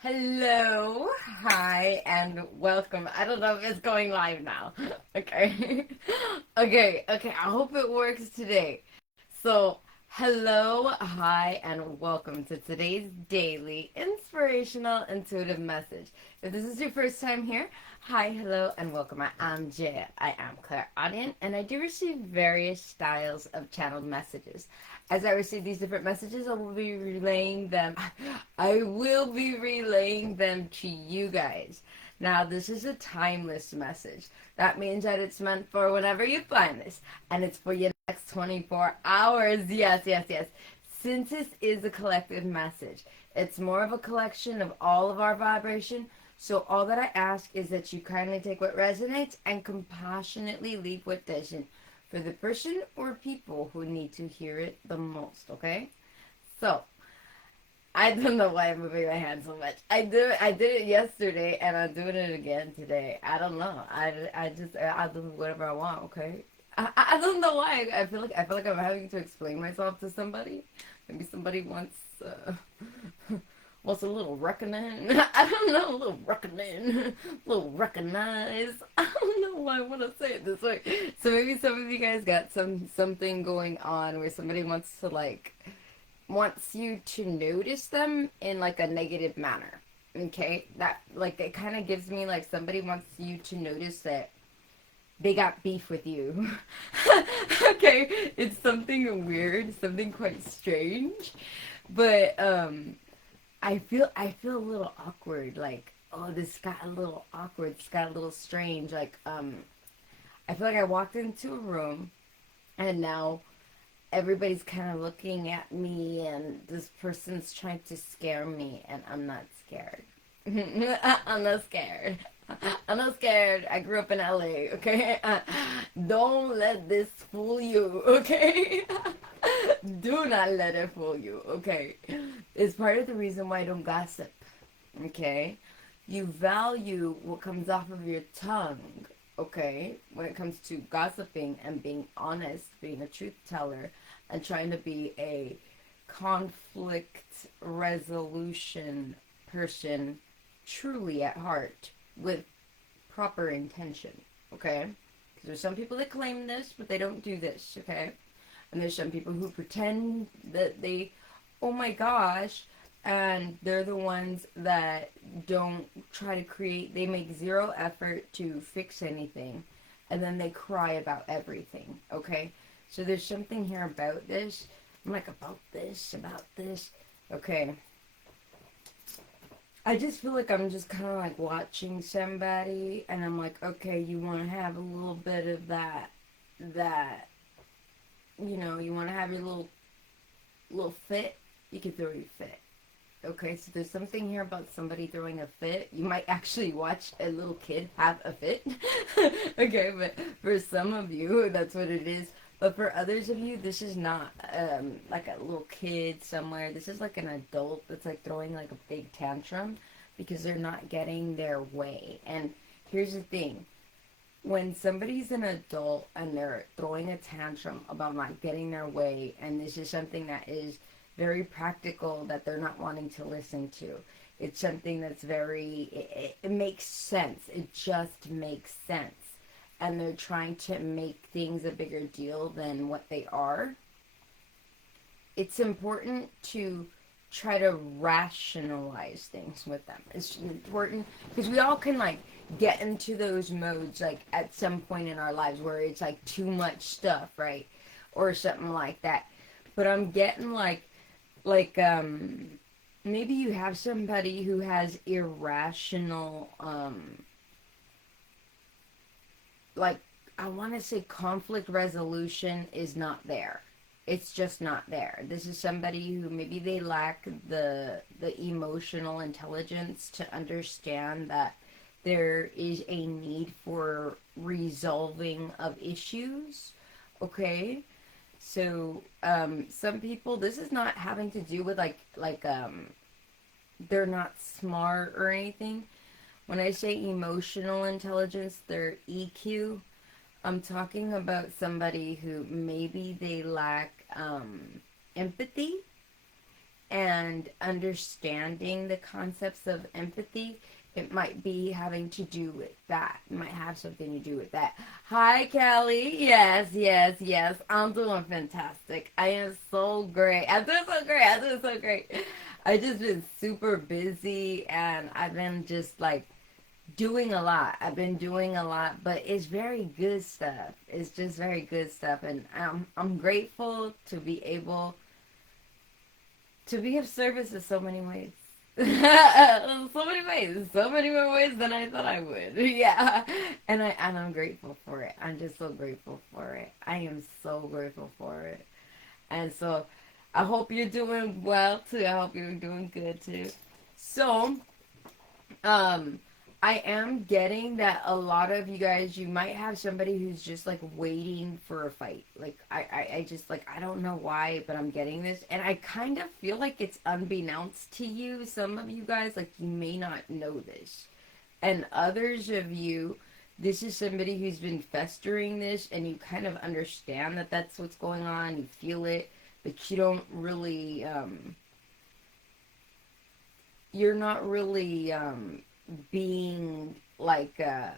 Hello, hi, and welcome. I don't know if it's going live now. Okay. Okay. I hope it works today. So, hello, hi, and welcome to today's daily inspirational intuitive message. If this is your first time here, hi, hello, and welcome. I am Jaya. I am clairaudient, and I do receive various styles of channeled messages. As I receive these different messages, I will be relaying them. I will be relaying them to you guys. Now, this is a timeless message. That means that it's meant for whenever you find this, and it's for your next 24 hours. Yes. Since this is a collective message, it's more of a collection of all of our vibration. So, all that I ask is that you kindly take what resonates and compassionately leave what doesn't for the person or people who need to hear it the most, okay? So, I don't know why I'm moving my hand so much. I did it yesterday, and I'm doing it again today. I don't know. I do whatever I want. Okay. I don't know why. I feel like I'm having to explain myself to somebody. Maybe somebody wants wants a little reckoning. I don't know, a little reckoning, a little recognize. I don't know why I want to say it this way. So maybe some of you guys got something going on where somebody wants you to notice them in like a negative manner. Okay? That like it kind of gives me like somebody wants you to notice that they got beef with you. Okay, it's something weird, something quite strange. But I feel a little awkward like oh this got a little awkward, this got a little strange like I feel like I walked into a room and now everybody's kind of looking at me and this person's trying to scare me and I'm not scared. I'm not scared. I'm not scared. I grew up in LA, okay? Don't let this fool you, okay? Do not let it fool you, okay? It's part of the reason why I don't gossip, okay? You value what comes off of your tongue, okay? When it comes to gossiping and being honest, being a truth teller, and trying to be a conflict resolution person truly at heart with proper intention, okay? Because there's some people that claim this, but they don't do this, okay? And there's some people who pretend that they, oh my gosh, and they're the ones that don't try to create, they make zero effort to fix anything, and then they cry about everything, okay? So there's something here about this. I'm like, about this. Okay. I just feel like I'm just kind of like watching somebody, and I'm like, okay, you want to have a little bit of that, you want to have your little fit, you can throw your fit. Okay, so there's something here about somebody throwing a fit. You might actually watch a little kid have a fit. Okay, but for some of you, that's what it is. But for others of you, this is not like a little kid somewhere. This is like an adult that's like throwing like a big tantrum because they're not getting their way. And here's the thing, when somebody's an adult and they're throwing a tantrum about not getting their way, and this is something that is very practical that they're not wanting to listen to, it's something that's it makes sense. It just makes sense. And they're trying to make things a bigger deal than what they are. It's important to try to rationalize things with them. It's important because we all can like get into those modes like at some point in our lives where it's like too much stuff, right? Or something like that. But I'm getting like maybe you have somebody who has irrational like I want to say conflict resolution is not there. It's just not there. This is somebody who maybe they lack the emotional intelligence to understand that there is a need for resolving of issues. Okay? So some people, this is not having to do with like they're not smart or anything. When I say emotional intelligence, their EQ, I'm talking about somebody who maybe they lack empathy and understanding the concepts of empathy. It might be having to do with that. It might have something to do with that. Hi, Kelly. Yes, yes, yes. I'm doing fantastic. I am so great. I'm doing so great. I'm doing so great. I just been super busy and I've been just like doing a lot. I've been doing a lot, but it's very good stuff. It's just very good stuff, and I'm grateful to be able to be of service in so many ways. So many ways, so many more ways than I thought I would. Yeah, and I'm grateful for it. I'm just so grateful for it. I am so grateful for it, and so I hope you're doing well too. I hope you're doing good too. So, um, I am getting that a lot of you guys, you might have somebody who's just like waiting for a fight. Like, I just like, I don't know why, but I'm getting this. And I kind of feel like it's unbeknownst to you. Some of you guys, like, you may not know this. And others of you, this is somebody who's been festering this and you kind of understand that that's what's going on. You feel it, but you don't really, you're not really, being like a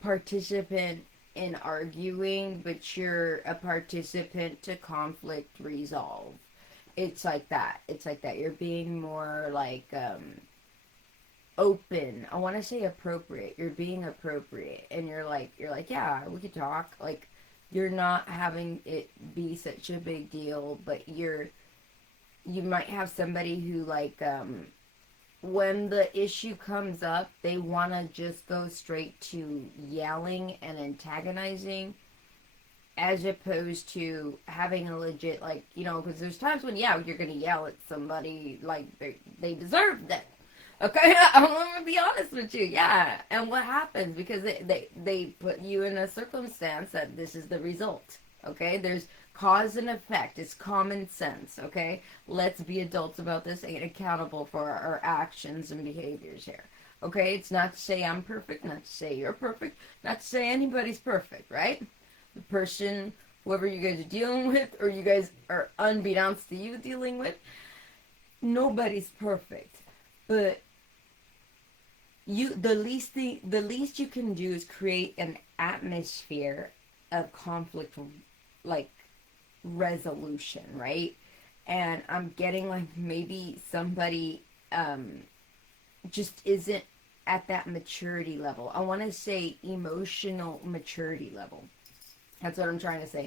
participant in arguing, but you're a participant to conflict resolve. It's like that. It's like that. You're being more like open. I want to say appropriate. You're being appropriate, and you're like, yeah, we could talk. Like, you're not having it be such a big deal, but you might have somebody who like when the issue comes up, they want to just go straight to yelling and antagonizing as opposed to having a legit, like, because there's times when, yeah, you're going to yell at somebody like they deserve that. Okay, I'm going to be honest with you. Yeah. And what happens? Because they put you in a circumstance that this is the result. Okay, there's cause and effect. It's common sense. Okay, let's be adults about this and accountable for our actions and behaviors here. Okay, it's not to say I'm perfect, not to say you're perfect, not to say anybody's perfect, right? The person, whoever you guys are dealing with, or you guys are unbeknownst to you dealing with, nobody's perfect. But the least you can do is create an atmosphere of conflict, like resolution, right? And I'm getting like maybe somebody just isn't at that maturity level. I want to say emotional maturity level. That's what I'm trying to say.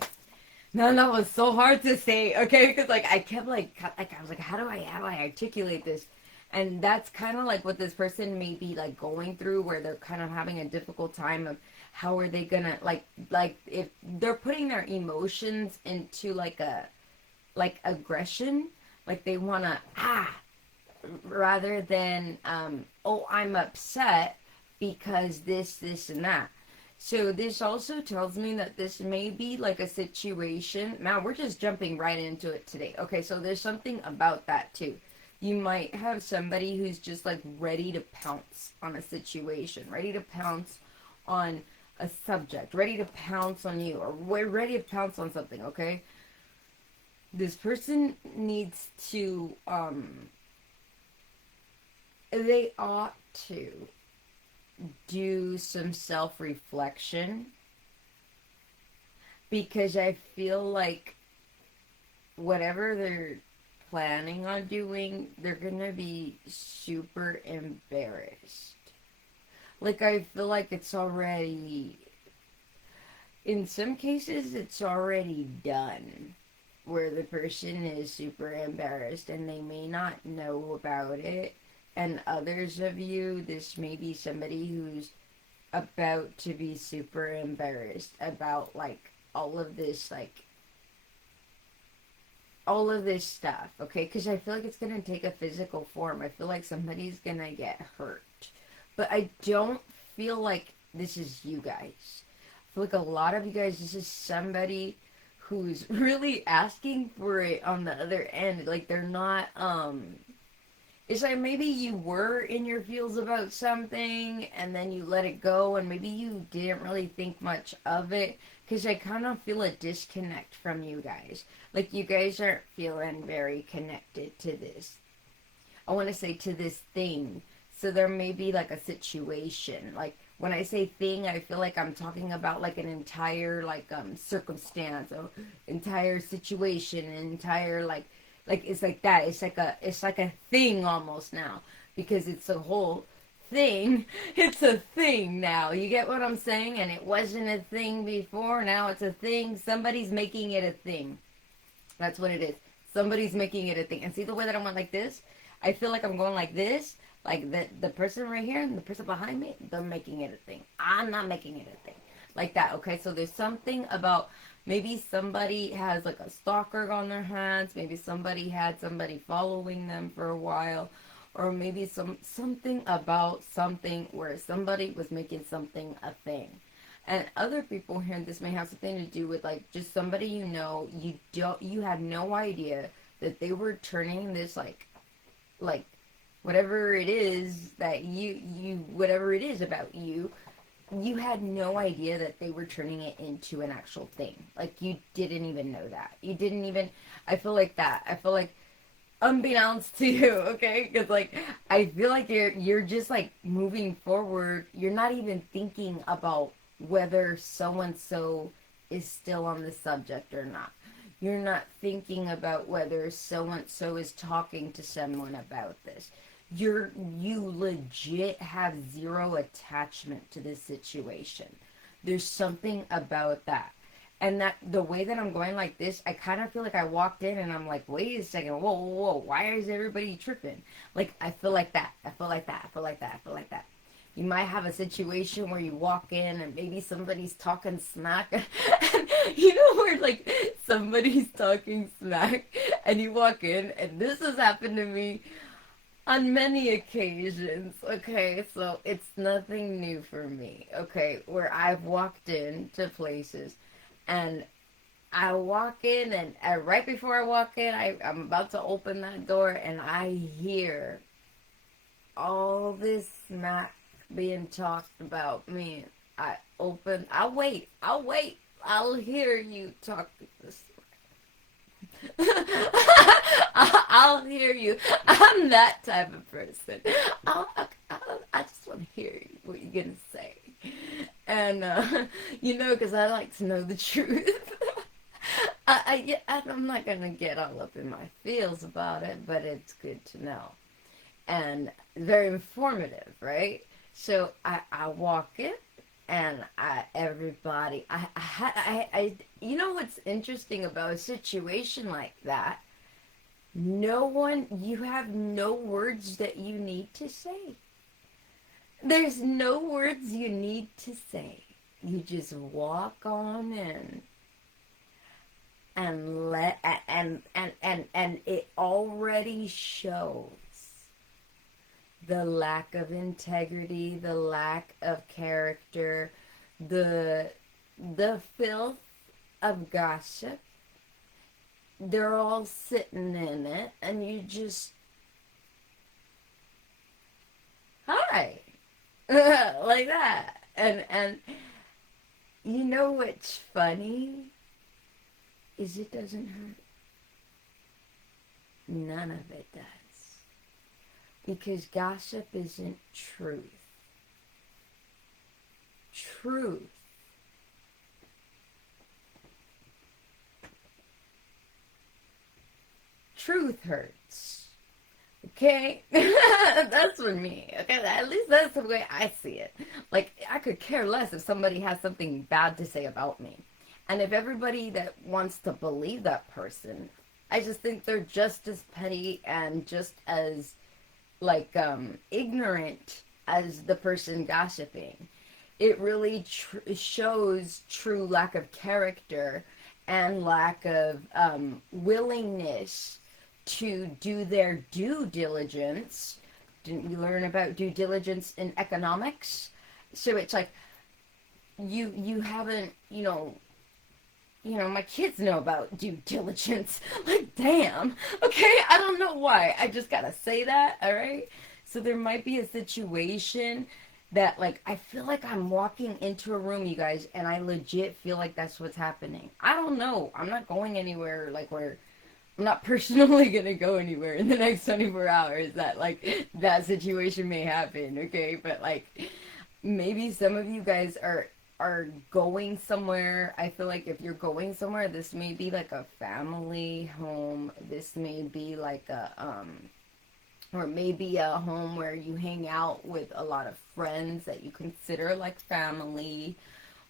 No, that was so hard to say. Okay, because like I kept like I was like, how do I articulate this? And that's kind of like what this person may be like going through, where they're kind of having a difficult time of how are they gonna like if they're putting their emotions into like aggression, like they wanna rather than oh, I'm upset because this and that. So this also tells me that this may be like a situation. Now we're just jumping right into it today. Okay, so there's something about that too. You might have somebody who's just like ready to pounce on a situation, ready to pounce on a subject, ready to pounce on you, or we're ready to pounce on something, okay? This person needs to, they ought to do some self-reflection, because I feel like whatever they're planning on doing, they're gonna be super embarrassed. Like, I feel like it's already, in some cases, it's already done, where the person is super embarrassed and they may not know about it. And others of you, this may be somebody who's about to be super embarrassed about like all of this, like all of this stuff, okay? Because I feel like it's gonna take a physical form. I feel like somebody's gonna get hurt, but I don't feel like this is you guys. I feel like a lot of you guys, this is somebody who's really asking for it on the other end. Like, they're not It's like maybe you were in your feels about something and then you let it go and maybe you didn't really think much of it because I kind of feel a disconnect from you guys. Like you guys aren't feeling very connected to this. I want to say to this thing. So there may be like a situation. Like when I say thing, I feel like I'm talking about like an entire like circumstance or entire situation, an entire like it's like that. It's like a thing almost now because it's a whole thing. It's a thing now. You get what I'm saying? And it wasn't a thing before. Now it's a thing. Somebody's making it a thing. That's what it is. Somebody's making it a thing. And see the way that I went like this? I feel like I'm going like this. Like the person right here and the person behind me, they're making it a thing. I'm not making it a thing. Like that, okay? So there's something about maybe somebody has like a stalker on their hands. Maybe somebody had somebody following them for a while. Or maybe something about something where somebody was making something a thing. And other people here, this may have something to do with like just somebody you had no idea that they were turning this like whatever it is that whatever it is about you, you had no idea that they were turning it into an actual thing. Like you didn't even know that. You didn't even. I feel like that. I feel like unbeknownst to you, okay? Because like I feel like you're just like moving forward. You're not even thinking about whether so and so is still on the subject or not. You're not thinking about whether so and so is talking to someone about this. You legit have zero attachment to this situation. There's something about that. And that the way that I'm going like this, I kind of feel like I walked in and I'm like, wait a second, whoa, whoa, whoa, why is everybody tripping? Like, I feel like that. I feel like that. I feel like that. I feel like that. You might have a situation where you walk in and maybe somebody's talking smack. You know where like somebody's talking smack and you walk in, and this has happened to me on many occasions. Okay, so it's nothing new for me. Okay, where I've walked into places and I walk in, and right before I walk in, I'm about to open that door and I hear all this smack being talked about me. I'll wait, I'll hear you talk this. I'll hear you. I'm that type of person. I just want to hear what you're gonna say, and because I like to know the truth. I'm not gonna get all up in my feels about it, but it's good to know and very informative, right? So I walk in, and you know what's interesting about a situation like that? You have no words that you need to say. There's no words you need to say. You just walk on in and and it already shows the lack of integrity, the lack of character, the filth of gossip. They're all sitting in it, and you just, hi, like that. And you know what's funny is it doesn't hurt. None of it does. Because gossip isn't truth. Truth. Truth hurts. Okay? That's for me. Okay? At least that's the way I see it. Like, I could care less if somebody has something bad to say about me. And if everybody that wants to believe that person, I just think they're just as petty and just as ignorant as the person gossiping. It really shows true lack of character and lack of willingness to do their due diligence. Didn't you learn about due diligence in economics? So it's like you haven't my kids know about due diligence. Like, damn. Okay, I don't know why. I just gotta say that, all right? So there might be a situation that, like, I feel like I'm walking into a room, you guys, and I legit feel like that's what's happening. I don't know. I'm not going anywhere, like, where I'm not personally gonna go anywhere in the next 24 hours that, like, that situation may happen, okay? But, like, maybe some of you guys are going somewhere. I feel like if you're going somewhere, this may be like a family home. This may be like a or maybe a home where you hang out with a lot of friends that you consider like family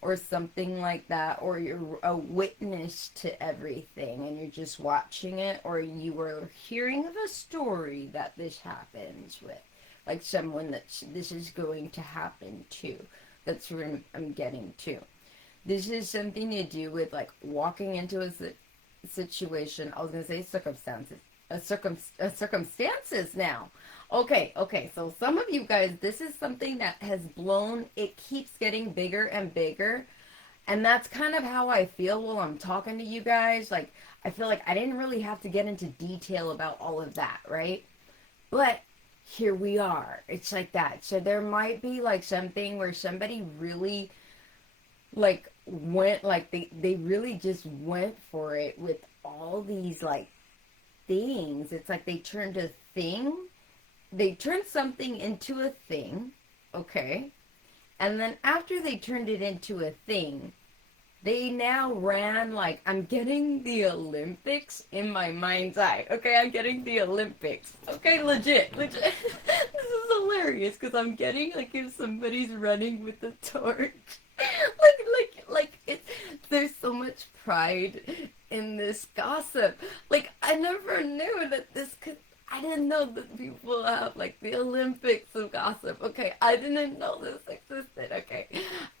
or something like that, or you're a witness to everything and you're just watching it, or you were hearing of a story that this happens with, like someone that this is going to happen to. That's what I'm getting to. This is something to do with like walking into a situation. I was gonna say circumstances, circumstances now. Okay. So some of you guys, this is something that has blown. It keeps getting bigger and bigger, and that's kind of how I feel while I'm talking to you guys. Like, I feel like I didn't really have to get into detail about all of that, right? But here we are. It's like that. So there might be like something where somebody really like went like they really just went for it with all these like things. It's like they turned a thing. They turned something into a thing, okay? And then after they turned it into a thing, they now ran like, I'm getting the Olympics in my mind's eye. Okay, I'm getting the Olympics. Okay, legit. This is hilarious because I'm getting like if somebody's running with the torch. It's there's so much pride in this gossip. Like, I never knew that this could. I didn't know that people have like the Olympics of gossip. Okay, I didn't know this existed. Okay,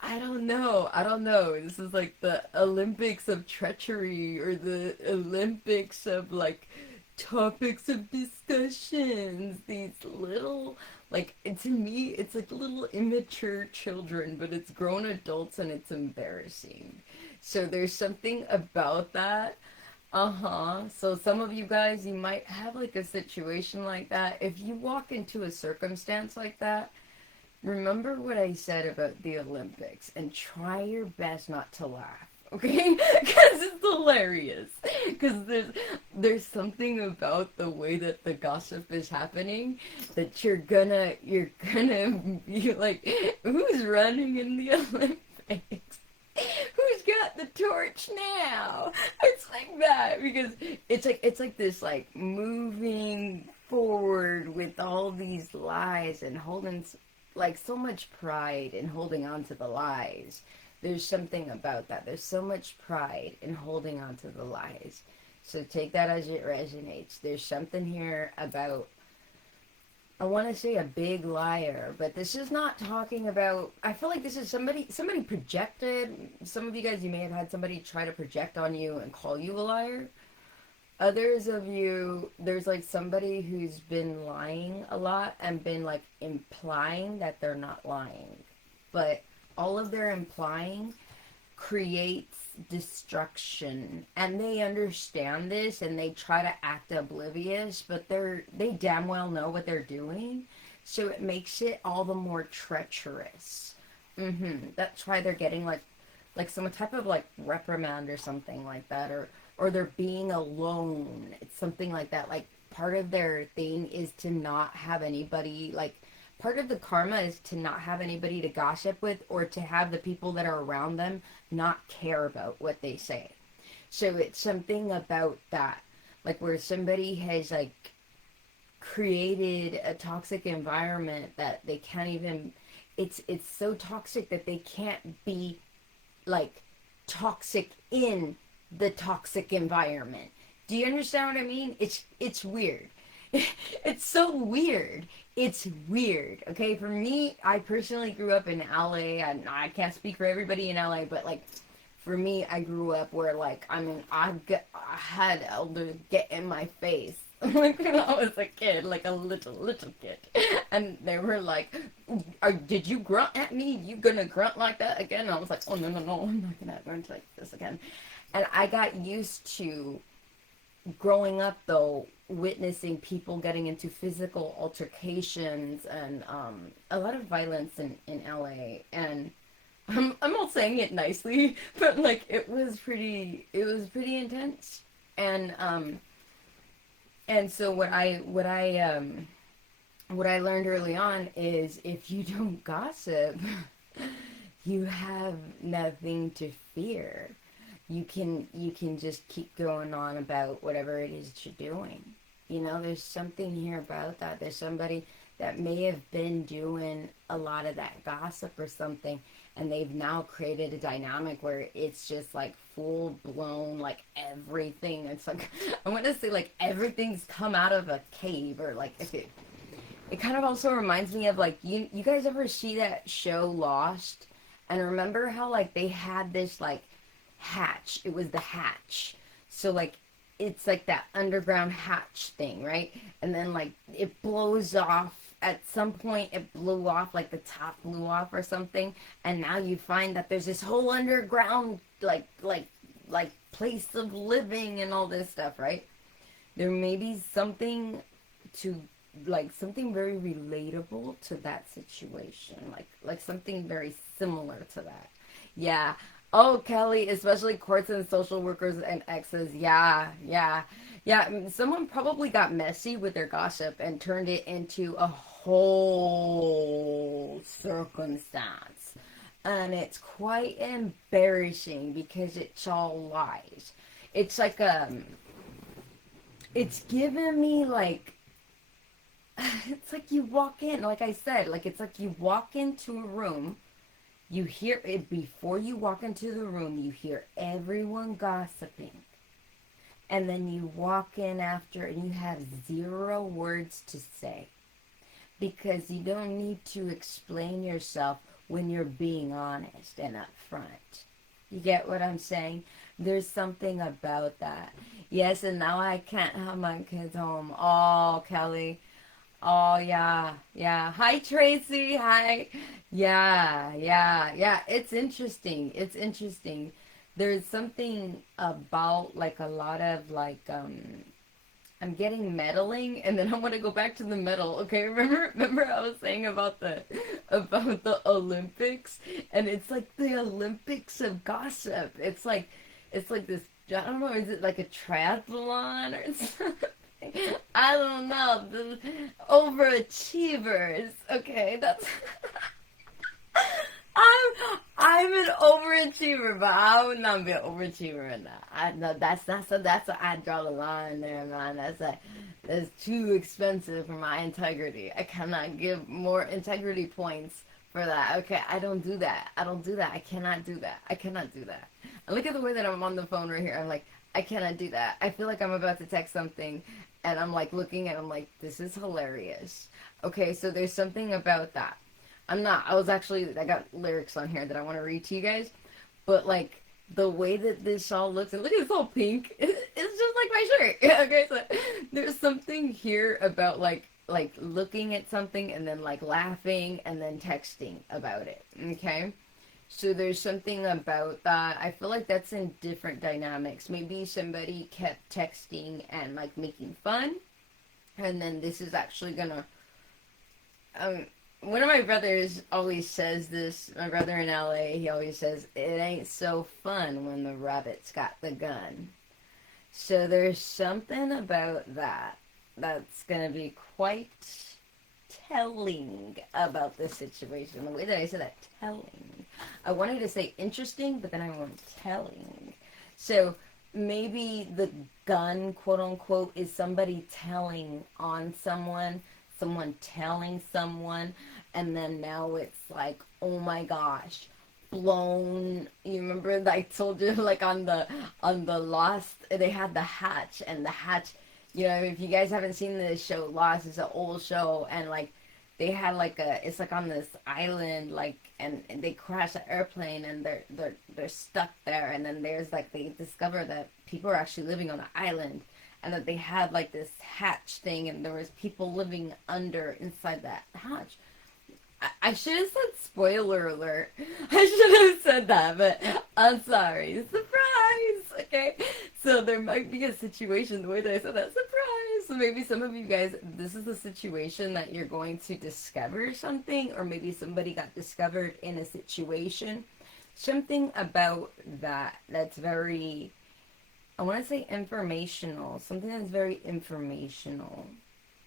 I don't know. I don't know. This is like the Olympics of treachery or the Olympics of like topics of discussions. These little, like, to me, it's like little immature children, but it's grown adults and it's embarrassing. So there's something about that. Uh-huh. So some of you guys, you might have like a situation like that. If you walk into a circumstance like that, remember what I said about the Olympics and try your best not to laugh. Okay? Because it's hilarious. Because there's something about the way that the gossip is happening that you're like, who's running in the Olympics? Who's got the torch now? It's like that because it's like this like moving forward with all these lies and holding like so much pride in holding on to the lies. There's something about that. There's so much pride in holding on to the lies. So take that as it resonates. There's something here about, I want to say, a big liar, but this is not talking about. I feel like this is somebody projected. Some of you guys, you may have had somebody try to project on you and call you a liar. Others of you, there's like somebody who's been lying a lot and been like implying that they're not lying, but all of their implying creates destruction, and they understand this and they try to act oblivious, but they damn well know what they're doing, so it makes it all the more treacherous. That's why they're getting like some type of like reprimand or something like that, or they're being alone. It's something like that. Like, part of their thing is to not have anybody, like, part of the karma is to not have anybody to gossip with, or to have the people that are around them not care about what they say. So it's something about that, like where somebody has like created a toxic environment that they can't even. It's so toxic that they can't be like toxic in the toxic environment. Do you understand what I mean? It's weird. It's so weird. It's weird. Okay, for me, I personally grew up in LA. I can't speak for everybody in LA, but like for me, I grew up where like I had elders get in my face like when I was a kid, like a little kid, and they were like, "Did you grunt at me? You gonna grunt like that again?" And I was like, "Oh no, I'm not gonna grunt like this again." And I got used to growing up though witnessing people getting into physical altercations and a lot of violence in LA. And I'm not saying it nicely, but like it was pretty intense. And and so what I learned early on is if you don't gossip, you have nothing to fear. You can just keep going on about whatever it is that you're doing. There's something here about that. There's somebody that may have been doing a lot of that gossip or something, and they've now created a dynamic where it's just like full blown, like everything. It's like I want to say like everything's come out of a cave, or like if it kind of also reminds me of like you guys ever see that show Lost? And remember how like they had this like hatch. It was the hatch. So like it's like that underground hatch thing, right? And then like it blows off. At some point it blew off, like the top blew off or something, and now you find that there's this whole underground like place of living and all this stuff, right? There may be something to like something very relatable to that situation, like something very similar to that. Yeah. Oh, Kelly, especially courts and social workers and exes. Yeah, yeah, yeah. Someone probably got messy with their gossip and turned it into a whole circumstance. And it's quite embarrassing because it's all lies. It's like it's given me like it's like you walk in, like I said, like it's like you walk into a room, you hear it before you walk into the room, you hear everyone gossiping. And then you walk in after and you have zero words to say. Because you don't need to explain yourself when you're being honest and upfront. You get what I'm saying? There's something about that. Yes, and now I can't have my kids home. Oh, Kelly. Oh, yeah, yeah. Hi, Tracy. Hi. Yeah, yeah, yeah. It's interesting. It's interesting. There's something about like a lot of like I'm getting meddling, and then I want to go back to the medal. Okay, remember I was saying about the Olympics, and it's like the Olympics of gossip. It's like this. I don't know. Is it like a triathlon or something? I don't know. The overachievers. Okay, that's. I'm an overachiever, but I would not be an overachiever in that. I no, that's not so. That's a, I draw the line there, man. That's too expensive for my integrity. I cannot give more integrity points for that. Okay, I don't do that. I don't do that. I cannot do that. I cannot do that. And look at the way that I'm on the phone right here. I'm like, I cannot do that. I feel like I'm about to text something, and I'm like looking and I'm like, this is hilarious. Okay, so there's something about that. I got lyrics on here that I want to read to you guys, but like the way that this shawl looks, and look, it's all pink. It's just like my shirt. Okay, so there's something here about like looking at something and then like laughing and then texting about it. Okay, so there's something about that. I feel like that's in different dynamics. Maybe somebody kept texting and like making fun, and then this is actually gonna um one of my brothers always says this. My brother in LA, he always says, it ain't so fun when the rabbit's got the gun. So there's something about that that's going to be quite telling about this situation. The way that I said that, telling. I wanted to say interesting, but then I went telling. So maybe the gun, quote unquote, is somebody telling on someone telling someone, and then now it's like, oh my gosh, blown. You remember that I told you like on the Lost, they had the hatch, and the hatch, if you guys haven't seen this show Lost, it's an old show, and like they had like it's like on this island, like, and they crash the airplane, and they're stuck there, and then there's like they discover that people are actually living on the island, and that they had like this hatch thing, and there was people living inside that hatch. I should have said spoiler alert. I should have said that, but I'm sorry. Surprise! Okay? So there might be a situation, the way that I said that, surprise! So maybe some of you guys, this is the situation that you're going to discover something, or maybe somebody got discovered in a situation. Something about that that's very, I want to say informational. Something that's very informational.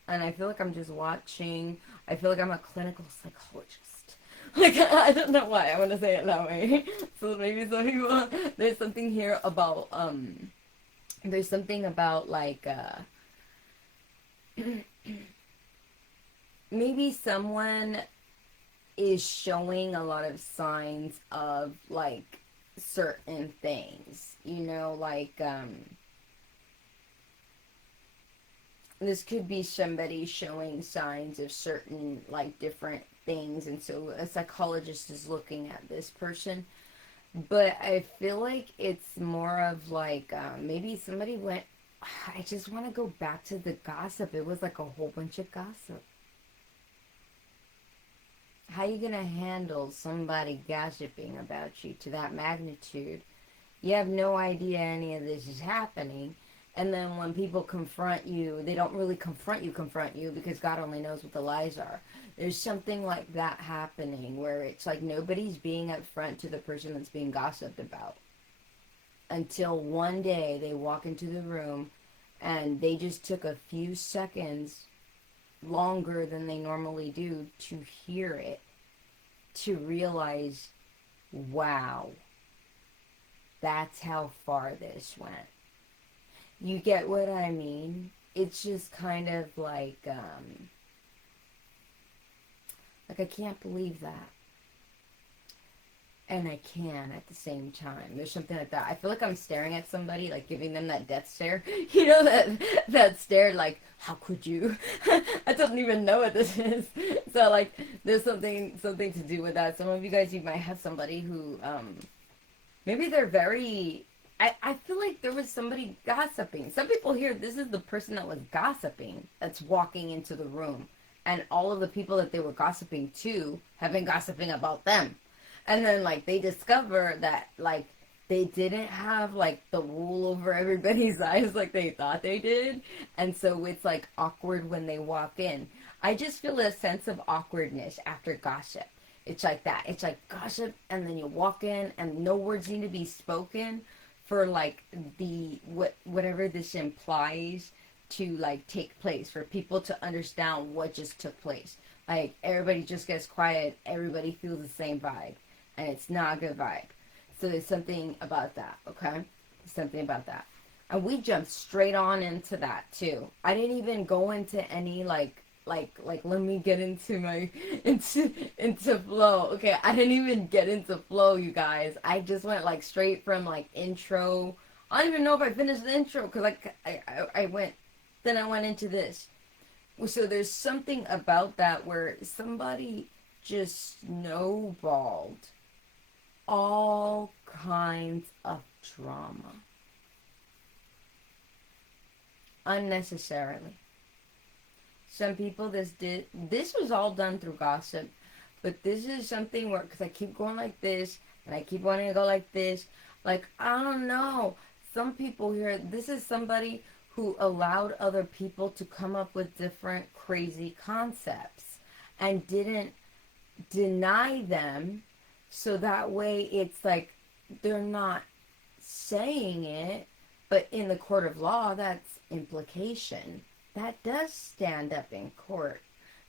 And I feel like I'm just watching, I feel like I'm a clinical psychologist. Like, I don't know why I want to say it that way. So maybe some people, there's something here about, there's something about, like, maybe someone is showing a lot of signs of, like, certain things. You know, like, this could be somebody showing signs of certain, like, different things, and so a psychologist is looking at this person. But I feel like it's more of like, maybe somebody went, I just want to go back to the gossip. It was like a whole bunch of gossip. How you gonna handle somebody gossiping about you to that magnitude? You have no idea any of this is happening. And then when people confront you, they don't really confront you because God only knows what the lies are. There's something like that happening where it's like nobody's being upfront to the person that's being gossiped about. Until one day they walk into the room and they just took a few seconds longer than they normally do to hear it, to realize, wow, that's how far this went. You get what I mean? It's just kind of like I can't believe that. And I can at the same time. There's something like that. I feel like I'm staring at somebody, like giving them that death stare. You know, that stare, like, how could you? I don't even know what this is. So, like, there's something to do with that. Some of you guys, you might have somebody who, maybe they're very... I feel like there was somebody gossiping. Some people here, this is the person that was gossiping that's walking into the room. And all of the people that they were gossiping to have been gossiping about them. And then, like, they discover that, like, they didn't have, like, the wool over everybody's eyes like they thought they did. And so it's, like, awkward when they walk in. I just feel a sense of awkwardness after gossip. It's like that. It's like gossip, and then you walk in, and no words need to be spoken for, like, the whatever this implies to, like, take place, for people to understand what just took place. Like, everybody just gets quiet, everybody feels the same vibe, and it's not a good vibe. So there's something about that, okay? Something about that. And we jumped straight on into that, too. I didn't even go into any, like, let me get into my, into flow. Okay, I didn't even get into flow, you guys. I just went, like, straight from, like, intro. I don't even know if I finished the intro, because, like, I went, then I went into this. So there's something about that where somebody just snowballed all kinds of drama. Unnecessarily. Some people, this was all done through gossip, but this is something where, because I keep going like this, and I keep wanting to go like this, like, I don't know, some people here, this is somebody who allowed other people to come up with different crazy concepts, and didn't deny them, so that way it's like, they're not saying it, but in the court of law, that's implication. That does stand up in court,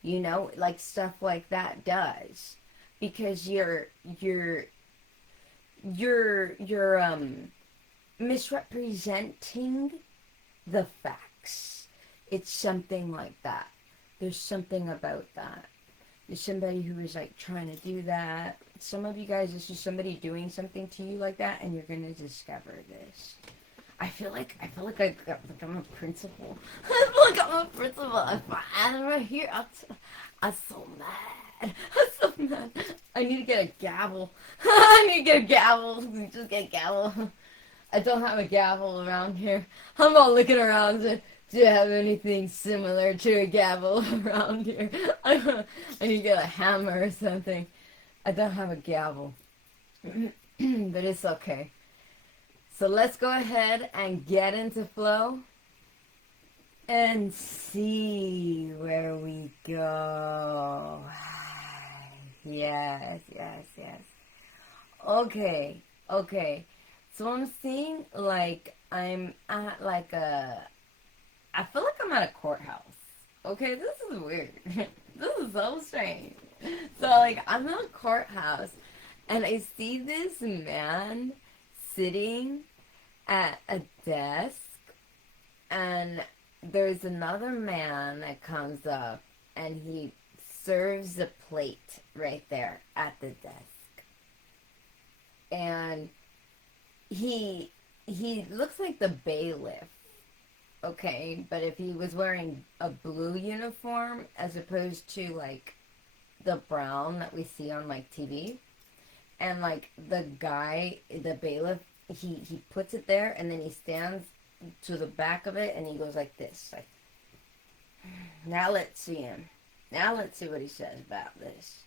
you know, like stuff like that does, because you're misrepresenting the facts. It's something like that. There's something about that. There's somebody who is, like, trying to do that. Some of you guys, this is somebody doing something to you like that, and you're gonna discover this. I feel like I'm a principal. I feel like I'm a principal. If I'm right here, I'm so mad. I'm so mad. I need to get a gavel. I need to get a gavel. Just get a gavel. I don't have a gavel around here. I'm all looking around. Do you have anything similar to a gavel around here? I need to get a hammer or something. I don't have a gavel. But it's okay. So let's go ahead and get into flow and see where we go. Yes, yes, yes. Okay, okay. So I'm seeing like I'm at like a. I feel like I'm at a courthouse. Okay, this is weird. This is so strange. So like I'm at a courthouse, and I see this man sitting at a desk, and there's another man that comes up, and he serves a plate right there at the desk, and he looks like the bailiff. Okay, but if he was wearing a blue uniform as opposed to like the brown that we see on like TV, and like the guy, the bailiff, he puts it there, and then he stands to the back of it, and he goes like this, like, now let's see him. Now let's see what he says about this.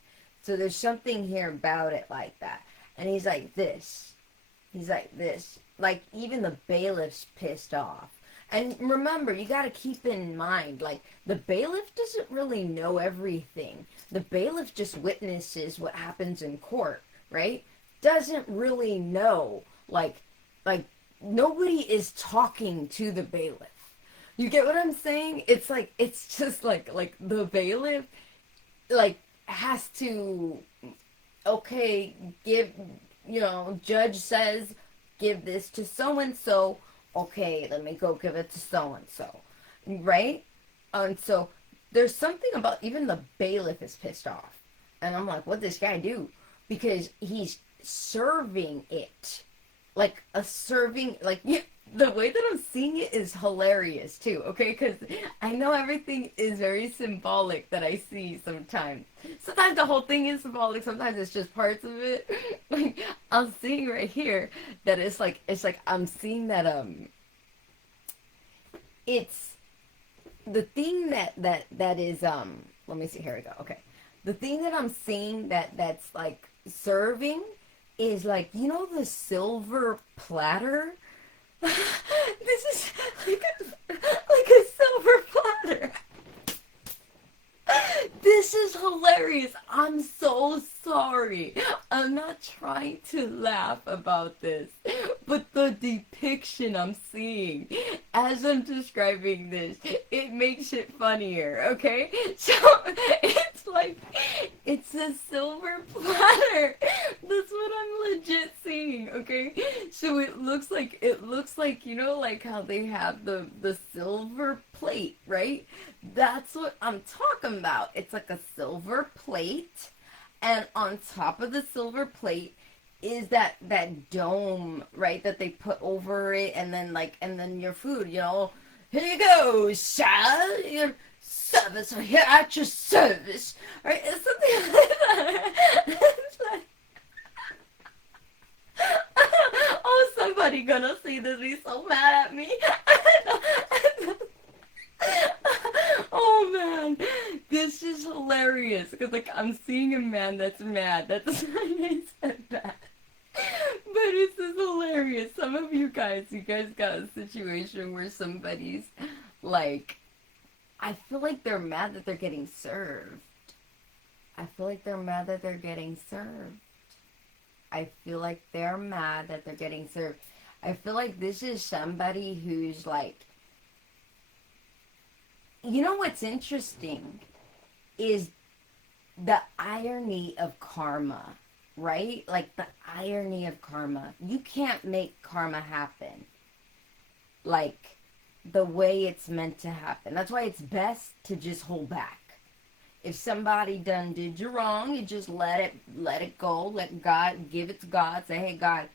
So there's something here about it like that, and he's like this. He's like this. Like even the bailiff's pissed off. And remember, you got to keep in mind, like, the bailiff doesn't really know everything. The bailiff just witnesses what happens in court, right? Doesn't really know. Like, nobody is talking to the bailiff. You get what I'm saying? It's like, it's just like the bailiff, like, has to, okay, give, judge says, give this to so and so. Okay, let me go give it to so and so, right? And so there's something about even the bailiff is pissed off, and I'm like, what this guy do? Because he's serving it like a serving, like yeah, the way that I'm seeing it is hilarious too. Okay, because I know everything is very symbolic that I see sometimes. Sometimes the whole thing is symbolic. Sometimes it's just parts of it. Like I'm seeing right here that it's like I'm seeing that it's the thing that is let me see, here we go. Okay, the thing that I'm seeing that's like serving is like, the silver platter. This is like a silver platter. This is hilarious. I'm so sorry. I'm not trying to laugh about this, but the depiction I'm seeing as I'm describing this, it makes it funnier, okay? So it's like, it's a silver platter. That's what I'm legit seeing, okay? So it looks like like how they have the silver plate, right? That's what I'm talking about. It's like a silver plate, and on top of the silver plate is that dome, right? That they put over it, and then your food. Here you go, sir. Your service. Here at your service. Right? It's something like that. It's like, oh, somebody gonna see this, be so mad at me. Oh man, this is hilarious because like I'm seeing a man that's mad. That's why I said that. But this is hilarious. Some of you guys got a situation where somebody's like, I feel like they're mad that they're getting served. I feel like they're mad that they're getting served. I feel like they're mad that they're getting served. I feel like this is somebody who's like, what's interesting is the irony of karma, right? Like the irony of karma. You can't make karma happen like the way it's meant to happen. That's why it's best to just hold back. If somebody done did you wrong, you just let it go. Let God give it to God. Say, hey God,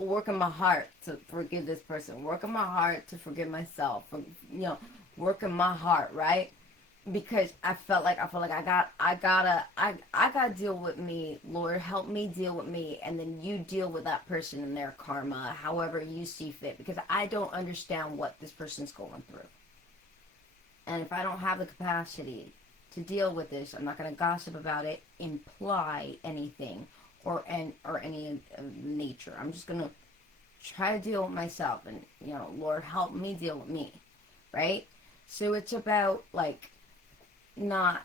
work in my heart to forgive this person. Work in my heart to forgive myself. Work in my heart, right? Because I feel like I gotta deal with me. Lord, help me deal with me, and then you deal with that person and their karma, however you see fit. Because I don't understand what this person's going through, and if I don't have the capacity to deal with this, I'm not gonna gossip about it, imply anything, or any nature. I'm just gonna try to deal with myself, and Lord, help me deal with me, right? So it's about like not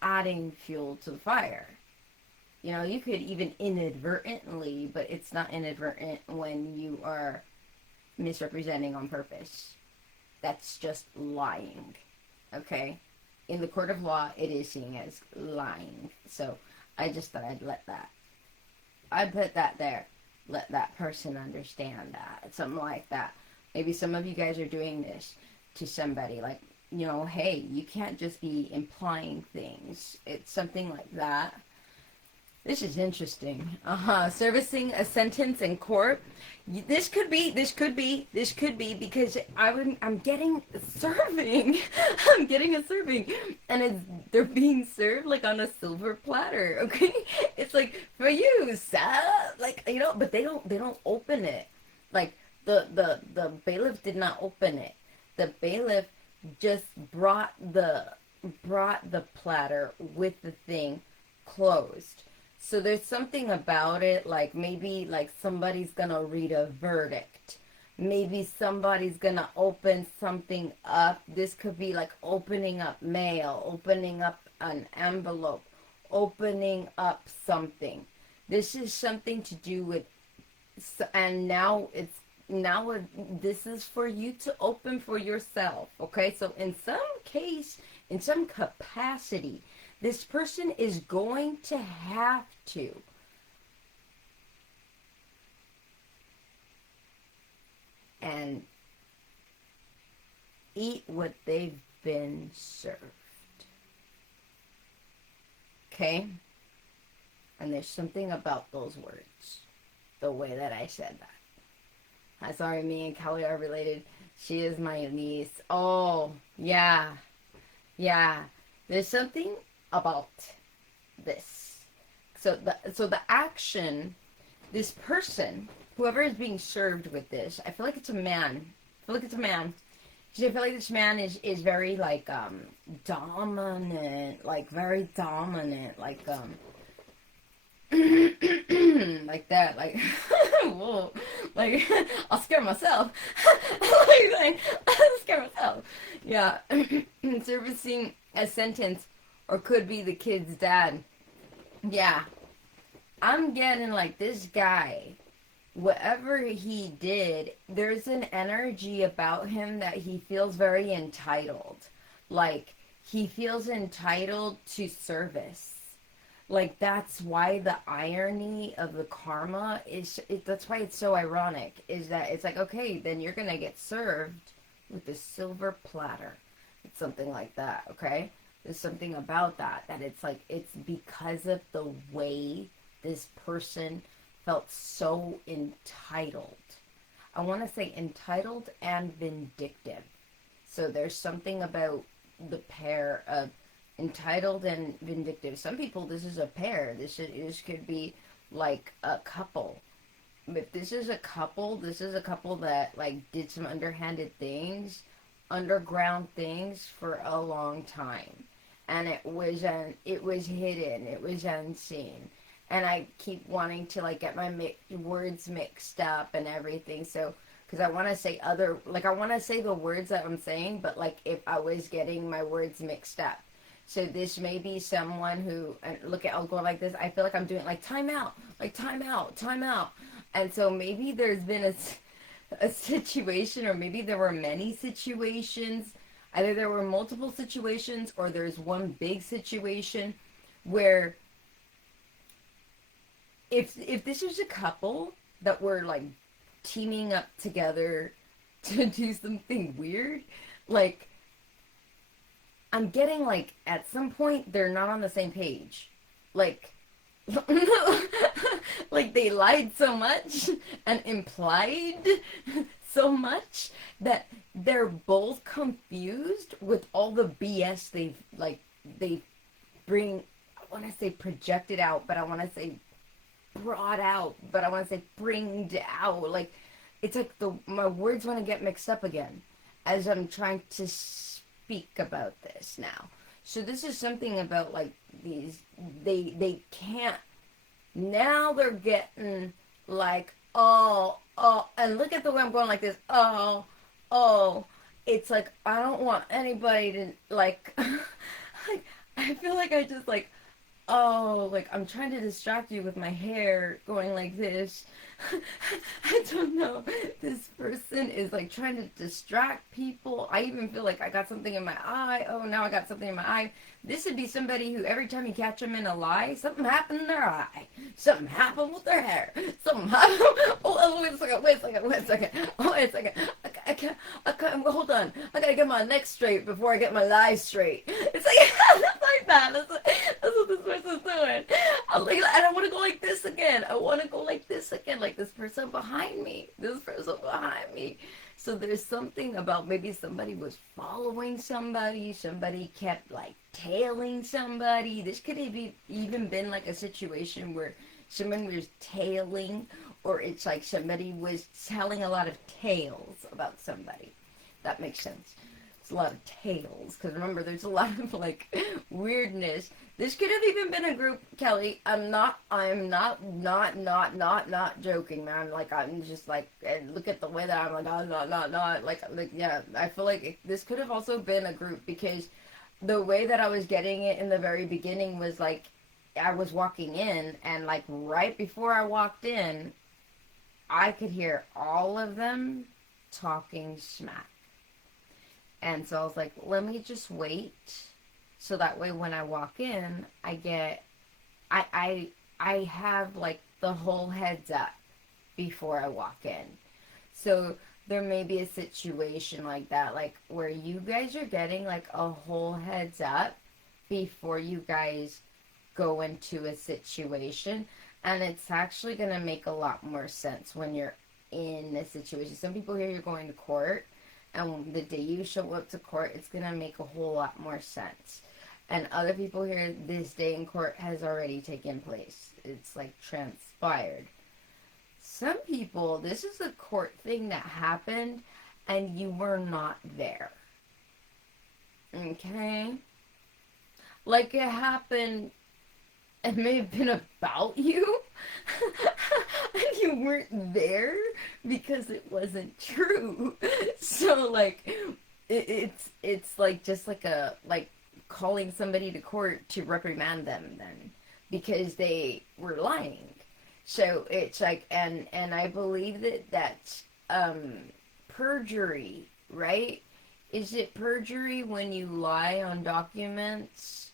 adding fuel to the fire. You could even inadvertently, but it's not inadvertent when you are misrepresenting on purpose. That's just lying. Okay? In the court of law, it is seen as lying. So I just thought I'd put that there. Let that person understand that. Something like that. Maybe some of you guys are doing this to somebody. Like, hey, you can't just be implying things. It's something like that. This is interesting. Servicing a sentence in court. This could be because I'm getting serving. I'm getting a serving, and they're being served like on a silver platter. Okay, it's like for you, sir. Like but they don't open it. Like the bailiff did not open it. The bailiff just brought the platter with the thing closed. So there's something about it, like maybe like somebody's gonna read a verdict. Maybe somebody's gonna open something up. This could be like opening up mail, opening up an envelope, opening up something. This is something to do with, and this is for you to open for yourself, okay? So in some capacity, this person is going to have to and eat what they've been served. Okay? And there's something about those words, the way that I said that. I'm sorry, me and Kelly are related. She is my niece. Oh, yeah. Yeah. There's something about this. So the action, this person, whoever is being served with this, I feel like it's a man. I feel like this man is very like dominant, like very dominant, like like that, like whoa, like I'll scare myself. I'll scare myself. Yeah, servicing a sentence, or could be the kid's dad. Yeah, I'm getting like this guy. Whatever he did, there's an energy about him that he feels very entitled. Like he feels entitled to service. Like that's why the irony of the karma that's why it's so ironic, is that it's like, okay, then you're gonna get served with a silver platter. It's something like that, okay? There's something about that it's like, it's because of the way this person felt so entitled. I want to say entitled and vindictive. So there's something about the pair of entitled and vindictive. Some people, this is a pair. This could be like a couple. If this is a couple that like did some underhanded things, underground things for a long time, and it was hidden, it was unseen, and I keep wanting to like get my words mixed up and everything. So because I want to say I want to say the words that I'm saying, but like if I was getting my words mixed up. So this may be someone who, and look at, I'll go like this. I feel like I'm doing like time out, time out. And so maybe there's been a situation, or maybe there were many situations. Either there were multiple situations, or there's one big situation where if this was a couple that were like teaming up together to do something weird, like I'm getting like at some point they're not on the same page. Like like they lied so much and implied so much that they're both confused with all the BS they bring. I want to say projected out, but I want to say brought out, but I want to say bringed out. Like it's like my words want to get mixed up again as I'm trying to speak about this now. So this is something about like these, they can't, now they're getting like and look at the way I'm going like this. Oh, it's like I don't want anybody to like. I feel like I just like like I'm trying to distract you with my hair going like this. I don't know. This person is like trying to distract people. I even feel like I got something in my eye. Oh, now I got something in my eye. This would be somebody who every time you catch them in a lie, something happened in their eye. Something happened with their hair. Something happened. Oh, wait a second. Wait a second. Wait a second. Oh, wait a second. I can't. Hold on. I gotta get my neck straight before I get my lie straight. It's like, that's like that. That's what this person's doing. I'm like, I don't want to go like this again. I want to go like this again, like this person behind me. This person behind me. So there's something about maybe somebody was following somebody, somebody kept like tailing somebody. This could have even been like a situation where someone was tailing, or it's like somebody was telling a lot of tales about somebody. That makes sense. It's a lot of tales, because remember, there's a lot of like weirdness. This could have even been a group, Kelly. I'm not joking, man. Like, I'm just like, and look at the way that I'm like, oh, not, like, yeah. I feel like this could have also been a group, because the way that I was getting it in the very beginning was like, I was walking in, and like right before I walked in, I could hear all of them talking smack. And so I was like, let me just wait. So that way when I walk in, I have like the whole heads up before I walk in. So there may be a situation like that, like where you guys are getting like a whole heads up before you guys go into a situation. And it's actually going to make a lot more sense when you're in a situation. Some people here, you're going to court, and the day you show up to court, it's going to make a whole lot more sense. And other people here, this day in court has already taken place. It's like transpired. Some people, this is a court thing that happened and you were not there. Okay? Like it happened, it may have been about you and you weren't there because it wasn't true. So like it's like just like a like calling somebody to court to reprimand them then because they were lying. So it's like, and I believe that that's perjury, right? Is it perjury when you lie on documents,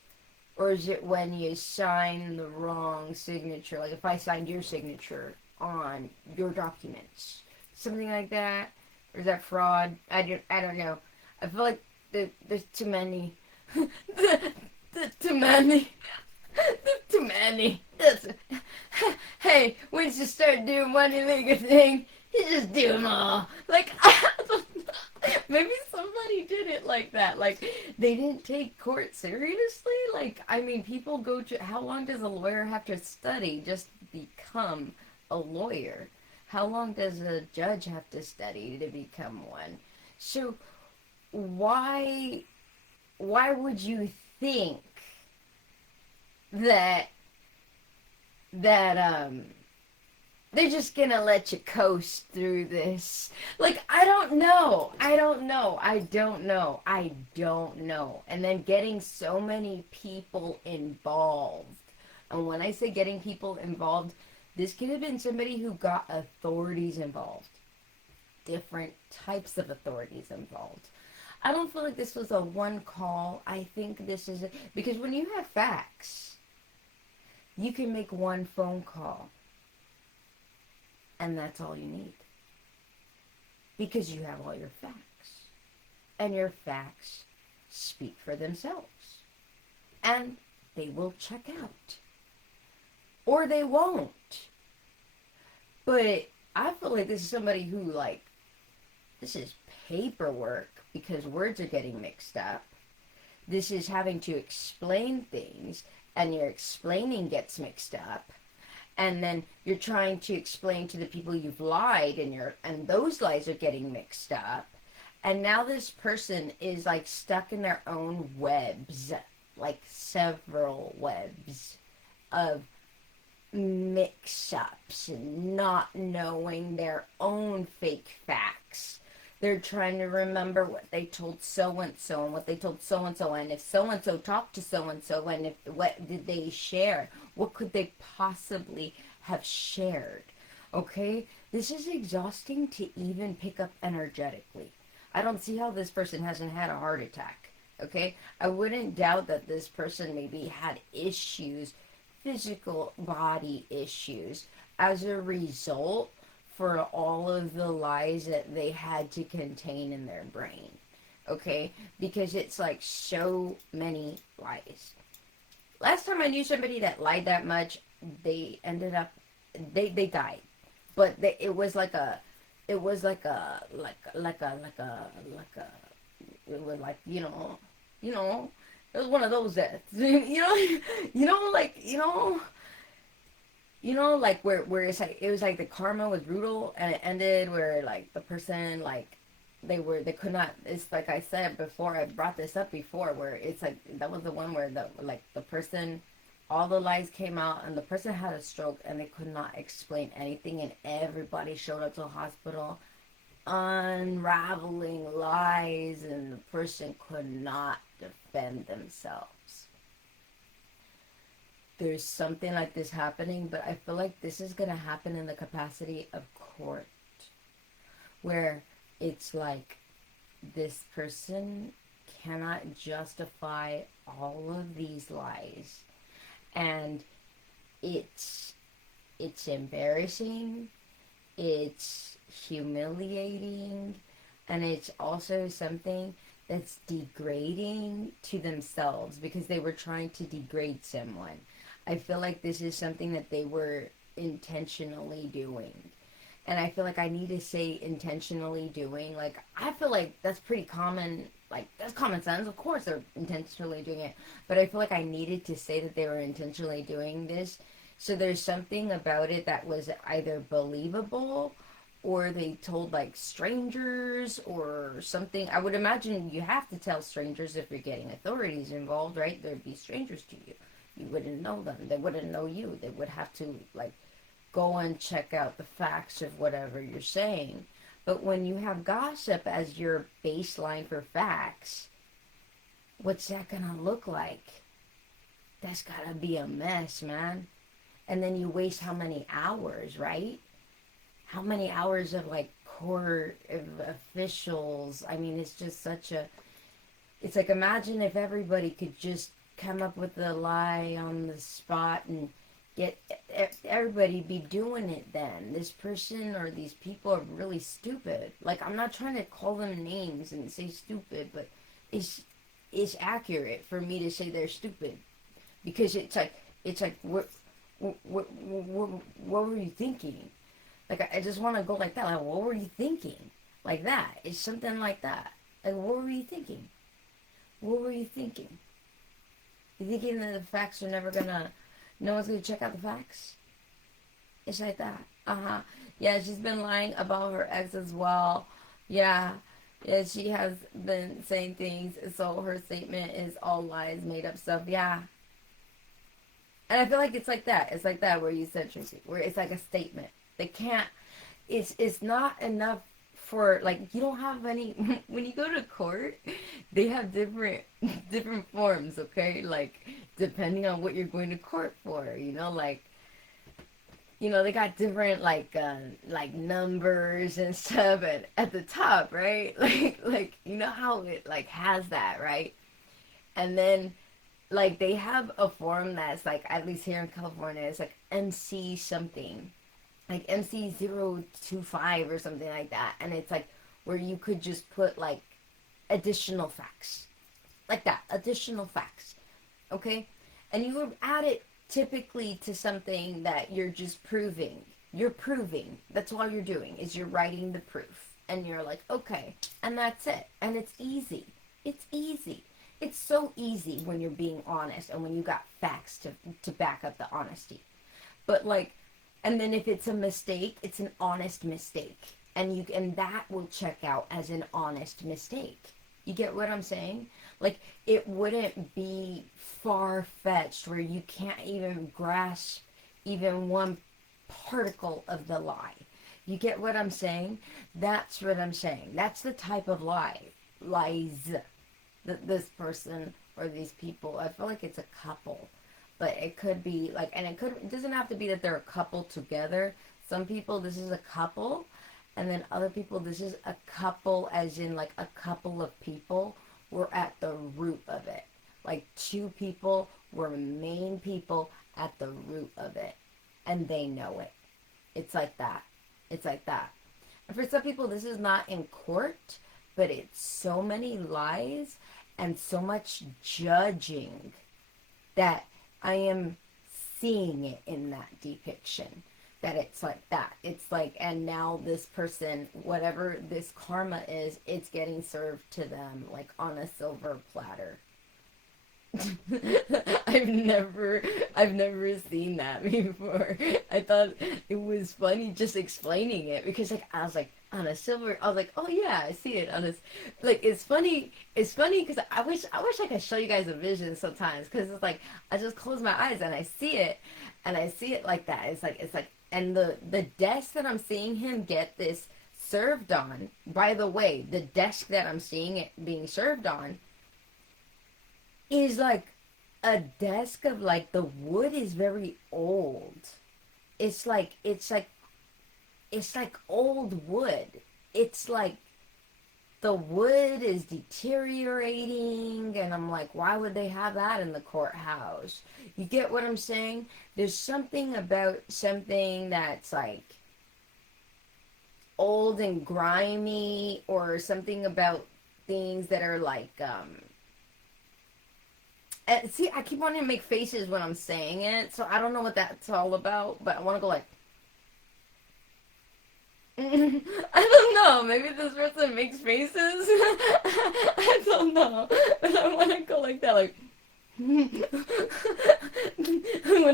or is it when you sign the wrong signature? Like if I signed your signature on your documents, something like that, or is that fraud? I don't know. I feel like there's too many, too many. Too many. Hey, once you start doing one illegal thing, you just do them all. Like, maybe somebody did it like that. Like, they didn't take court seriously. Like, I mean, people go to. How long does a lawyer have to study just to become a lawyer? How long does a judge have to study to become one? So, why, why would you think that that they're just gonna let you coast through this? Like, I don't know. And then getting so many people involved. And when I say getting people involved, this could have been somebody who got authorities involved. Different types of authorities involved. I don't feel like this was a one call. I think this is because when you have facts, you can make one phone call, and that's all you need. Because you have all your facts. And your facts speak for themselves. And they will check out. Or they won't. But I feel like this is somebody who, like, this is paperwork because words are getting mixed up. This is having to explain things, and your explaining gets mixed up, and then you're trying to explain to the people you've lied, and those lies are getting mixed up, and now this person is like stuck in their own webs, like several webs of mix-ups and not knowing their own fake facts. They're trying to remember what they told so and so and what they told so and so, and if so and so talked to so and so, and if what did they share, what could they possibly have shared. Okay, this is exhausting to even pick up energetically. I don't see how this person hasn't had a heart attack. Okay, I wouldn't doubt that this person maybe had issues, physical body issues, as a result for all of the lies that they had to contain in their brain. Okay, because it's like so many lies. Last time I knew somebody that lied that much, they ended up, they died. But it was like a, it was like a, like a, it was like, it was one of those deaths. Like where it's like, it was like the karma was brutal, and it ended where like the person, like, they could not, it's like I said before, I brought this up before, where it's like that was the one where the person, all the lies came out, and the person had a stroke, and they could not explain anything, and everybody showed up to the hospital unraveling lies, and the person could not defend themselves. There's something like this happening, but I feel like this is going to happen in the capacity of court, where it's like this person cannot justify all of these lies, and it's embarrassing, it's humiliating, and it's also something that's degrading to themselves because they were trying to degrade someone. I feel like this is something that they were intentionally doing. And I feel like I need to say intentionally doing. Like, I feel like that's pretty common. Like, that's common sense. Of course they're intentionally doing it. But I feel like I needed to say that they were intentionally doing this. So there's something about it that was either believable, or they told like strangers or something. I would imagine you have to tell strangers if you're getting authorities involved, right? There'd be strangers to you. You wouldn't know them. They wouldn't know you. They would have to like go and check out the facts of whatever you're saying. But when you have gossip as your baseline for facts, what's that gonna look like? That's gotta be a mess, man. And then you waste how many hours, right? How many hours of like court officials? I mean, it's just such a. It's like, imagine if everybody could just come up with a lie on the spot and get everybody be doing it. Then this person or these people are really stupid. Like, I'm not trying to call them names and say stupid, but it's accurate for me to say they're stupid, because it's like what were you thinking? Like, I just want to go like that. Like, what were you thinking? Like that. It's something like that. Like, what were you thinking? What were you thinking? You thinking that the facts are never gonna, no one's gonna check out the facts? It's like that. Uh-huh. Yeah, she's been lying about her ex as well. Yeah. Yeah, she has been saying things. So her statement is all lies, made up stuff. Yeah. And I feel like it's like that. It's like that where you said, Tracy, where it's like a statement. They can't, it's not enough for, like, you don't have any, when you go to court, they have different forms, okay? Like, depending on what you're going to court for, like, they got different, like numbers and stuff at the top, right? Like, how it, like, has that, right? And then, like, they have a form that's, like, at least here in California, it's like MC something, like MC025 or something like that. And it's like where you could just put like additional facts, like that, additional facts, okay? And you would add it typically to something that you're just proving. You're proving. That's all you're doing, is you're writing the proof. And you're like, okay, and that's it. And it's easy. It's easy. It's so easy when you're being honest and when you got facts to back up the honesty. But like, and then if it's a mistake, it's an honest mistake. And that will check out as an honest mistake. You get what I'm saying? Like, it wouldn't be far-fetched where you can't even grasp even one particle of the lie. You get what I'm saying? That's what I'm saying. That's the type of lies that this person or these people, I feel like it's a couple, but it could be like, and it doesn't have to be that they're a couple together. Some people, this is a couple, and then other people, this is a couple as in like a couple of people were at the root of it. Like two people were main people at the root of it, and they know it. It's like that. It's like that. And for some people, this is not in court, but it's so many lies and so much judging that I am seeing it in that depiction. That it's like that. It's like, and now this person, whatever this karma is, it's getting served to them like on a silver platter. I've never seen that before. I thought it was funny just explaining it because like I was like on a silver, I was like, oh yeah, I see it on this. Like it's funny because I wish I could show you guys a vision sometimes because it's like I just close my eyes and I see it, and I see it like that. It's like and the desk that I'm seeing him get this served on. By the way, the desk that I'm seeing it being served on is like a desk of like the wood is very old. It's like old wood. It's like the wood is deteriorating, and I'm like, why would they have that in the courthouse? You get what I'm saying? There's something about something that's like old and grimy, or something about things that are like and see, I keep wanting to make faces when I'm saying it, so I don't know what that's all about, but I want to go like, I don't know, maybe this person makes faces. I don't know, but I want to go like that, like, when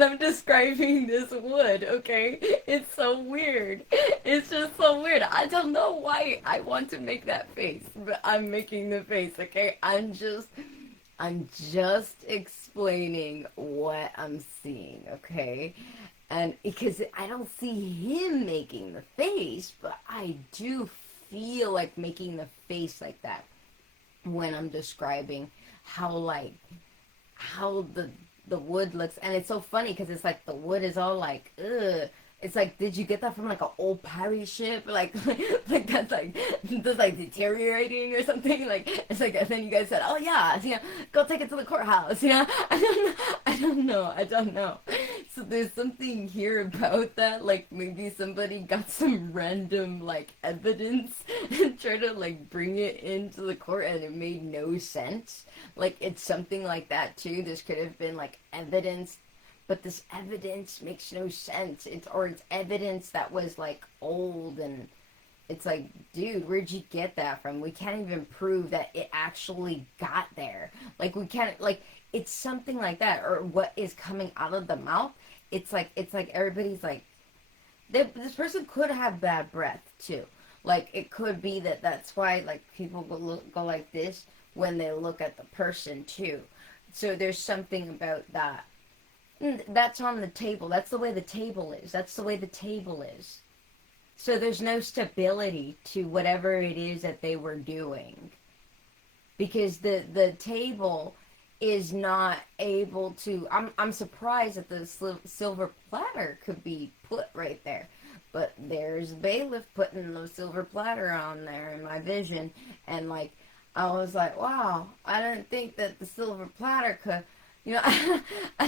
I'm describing this wood, okay? It's so weird. It's just so weird. I don't know why I want to make that face, but I'm making the face, okay? I'm just explaining what I'm seeing, okay? And because I don't see him making the face, but I do feel like making the face like that when I'm describing how like how the wood looks. And it's so funny because it's like the wood is all like ugh. It's like, did you get that from like an old pirate ship? Like, like that's like deteriorating or something. Like, it's like, and then you guys said, oh yeah, go take it to the courthouse. I don't know. So there's something here about that. Like maybe somebody got some random like evidence and tried to like bring it into the court, and it made no sense. Like it's something like that too. This could have been like evidence, but this evidence makes no sense. It's evidence that was like old, and it's like, dude, where'd you get that from? We can't even prove that it actually got there. Like we can't, like, it's something like that, or what is coming out of the mouth. It's like everybody's like, this person could have bad breath too. Like it could be that's why like people go like this when they look at the person too. So there's something about that. That's on the table. That's the way the table is. That's the way the table is. So there's no stability to whatever it is that they were doing. Because the table is not able to, I'm surprised that the silver platter could be put right there. But there's a bailiff putting the silver platter on there in my vision, and like I was like, wow, I didn't think that the silver platter could, I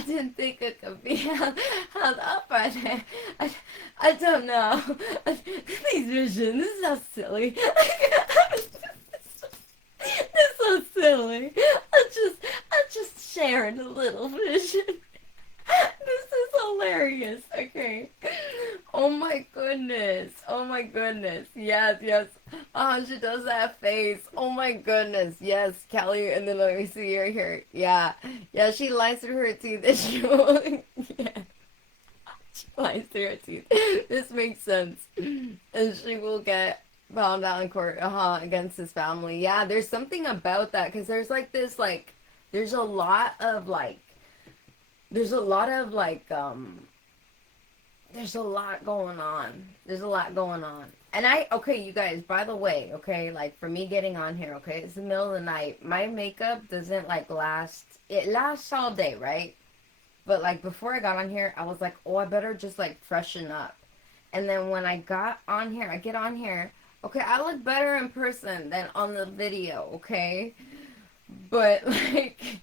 didn't think it could be held up right there. I don't know. These visions, this is so silly. It's so silly. I'm just sharing a little vision. This is hilarious. Okay. Oh my goodness. Oh my goodness. Yes, yes. Oh, she does that face. Oh my goodness. Yes, Kelly. And then let me see her here. Yeah. Yeah, she lies through her teeth. Yeah. She lies through her teeth. This makes sense. And she will get found out in court, against his family. Yeah, there's something about that. Because there's like this, like, there's a lot of like, there's a lot going on. There's a lot going on. And okay, you guys, by the way, okay, like for me getting on here, okay, it's the middle of the night. My makeup doesn't like last, it lasts all day, right? But like before I got on here, I was like, oh, I better just like freshen up. And then when I got on here, I get on here, okay, I look better in person than on the video, okay? But like,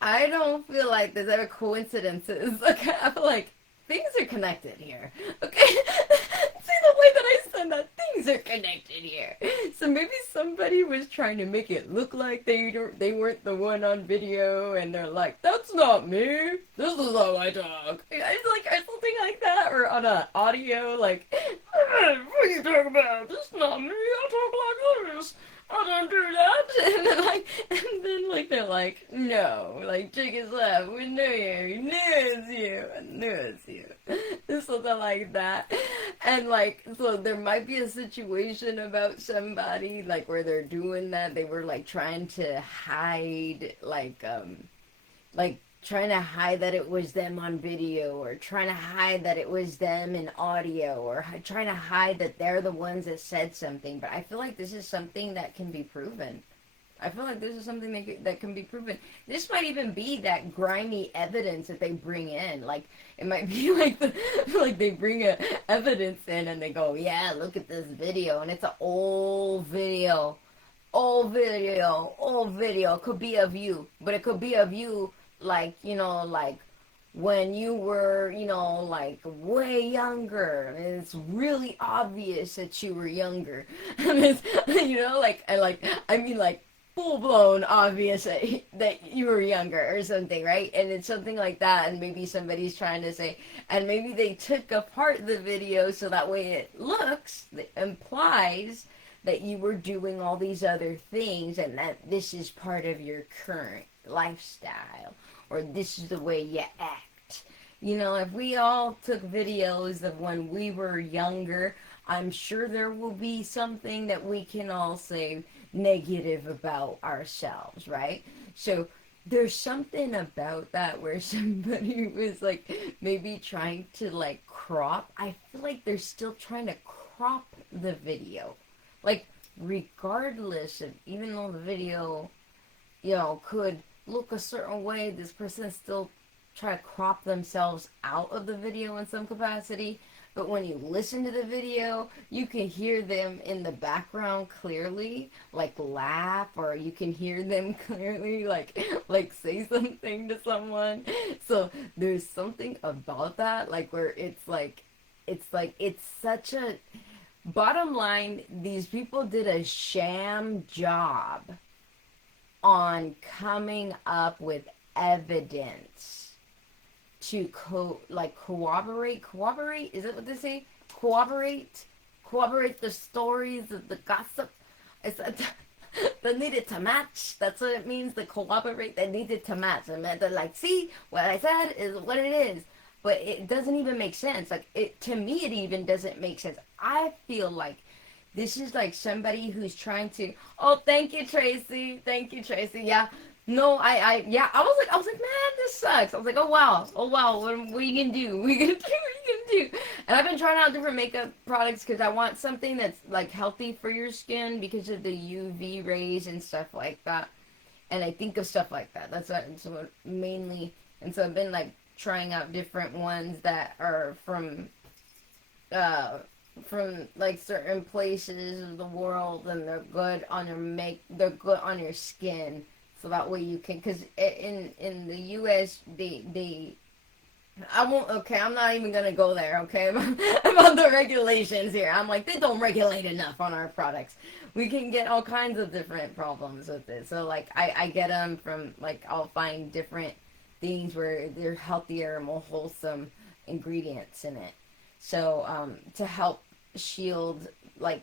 I don't feel like there's ever coincidences. Okay, I feel like things are connected here. Okay, see the way that I said that, things are connected here. So maybe somebody was trying to make it look like they weren't the one on video, and they're like, "That's not me. This is how I talk." It's like or something like that, or on a audio, like, "What are you talking about? This is not me. I talk like this. I don't do that." And then like they're like, no, like take his laugh, we knew you, knew it's you, I knew it's you. Something like that. And like, so there might be a situation about somebody like where they're doing that. They were like trying to hide like trying to hide that it was them on video, or trying to hide that it was them in audio, or trying to hide that they're the ones that said something. But I feel like this is something that can be proven. I feel like this is something that can be proven. This might even be that grimy evidence that they bring in. Like, it might be like like they bring evidence in and they go, yeah, look at this video, and it's an old video, old video. It could be of you, but it could be of you, like, like when you were, like way younger. And it's really obvious that you were younger. And it's, like, I mean, like, full blown obvious that you were younger or something, right? And it's something like that, and maybe somebody's trying to say, and maybe they took apart the video so that way it looks, it implies that you were doing all these other things, and that this is part of your current lifestyle, or this is the way you act. If we all took videos of when we were younger, I'm sure there will be something that we can all say negative about ourselves, right? So there's something about that where somebody was like maybe trying to like crop. I feel like they're still trying to crop the video. Like, regardless of, even though the video, could look a certain way, this person still try to crop themselves out of the video in some capacity. But when you listen to the video, you can hear them in the background clearly, like laugh, or you can hear them clearly, like say something to someone. So there's something about that, like where it's such a, bottom line, these people did a sham job on coming up with evidence to corroborate, is it what they say? Corroborate the stories of the gossip. It's that needed to match. That's what it means, the corroborate, that needed to match. And they're like, see, what I said is what it is. But it doesn't even make sense. Like, to me, it even doesn't make sense. I feel like this is like somebody who's trying to, oh, thank you, Tracy. Thank you, Tracy. Yeah. No, yeah, I was like, man, this sucks. I was like, oh wow, what you can do? What you can do? And I've been trying out different makeup products because I want something that's like healthy for your skin because of the UV rays and stuff like that. And I think of stuff like that. That's what mainly. And so I've been like trying out different ones that are from like certain places of the world, and they're good on they're good on your skin. So that way you can, because in the U.S. they I won't, okay, I'm not even gonna go there, okay, about the regulations here. I'm like, they don't regulate enough on our products. We can get all kinds of different problems with it. So like I get them from, like, I'll find different things where they're healthier, more wholesome ingredients in it. So to help shield like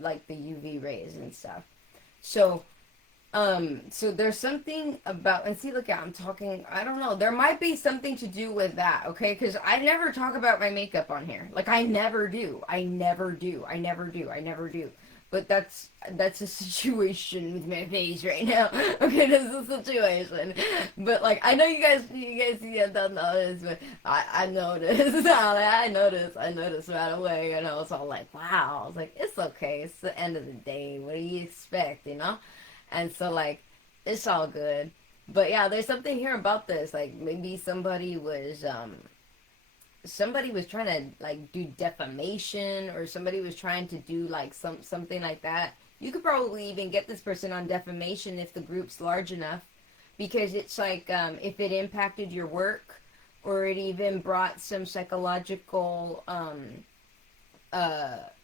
the UV rays and stuff. So there's something about, and see, look, I'm talking, I don't know, there might be something to do with that, okay? Because I never talk about my makeup on here. Like, I never do. But that's a situation with my face right now. Okay, that's a situation. But like, I know you guys don't notice, but I noticed. I noticed right away, and I was all like, wow. I was like, it's okay. It's the end of the day. What do you expect, you know? And so like, it's all good. But yeah, there's something here about this. Like maybe somebody was trying to like do defamation, or somebody was trying to do like something like that. You could probably even get this person on defamation if the group's large enough, because it's like, if it impacted your work, or it even brought some psychological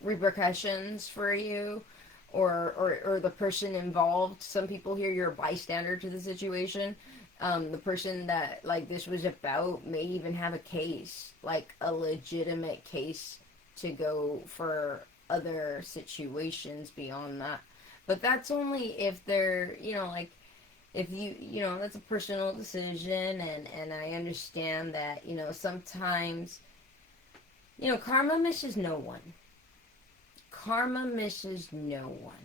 repercussions for you, or the person involved. Some people here, you're a bystander to the situation. The person that like this was about may even have a case, like a legitimate case, to go for other situations beyond that. But that's only if they're, like, if that's a personal decision, and I understand that, sometimes, karma misses no one. Karma misses no one.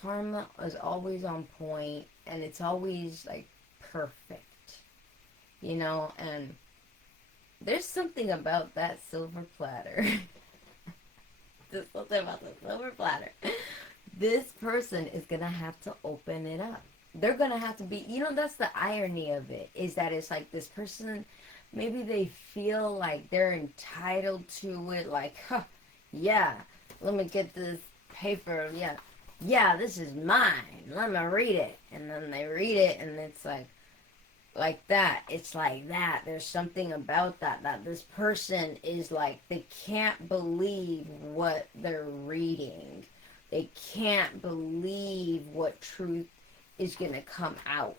Karma is always on point, and it's always like perfect, and there's something about that silver platter. There's something about the silver platter. This person is gonna have to open it up. They're gonna have to be, that's the irony of it, is that it's like this person, maybe they feel like they're entitled to it, like, huh, yeah, let me get this paper, yeah, this is mine, let me read it. And then they read it, and it's like that. It's like that. There's something about that this person is like, they can't believe what they're reading. They can't believe what truth is going to come out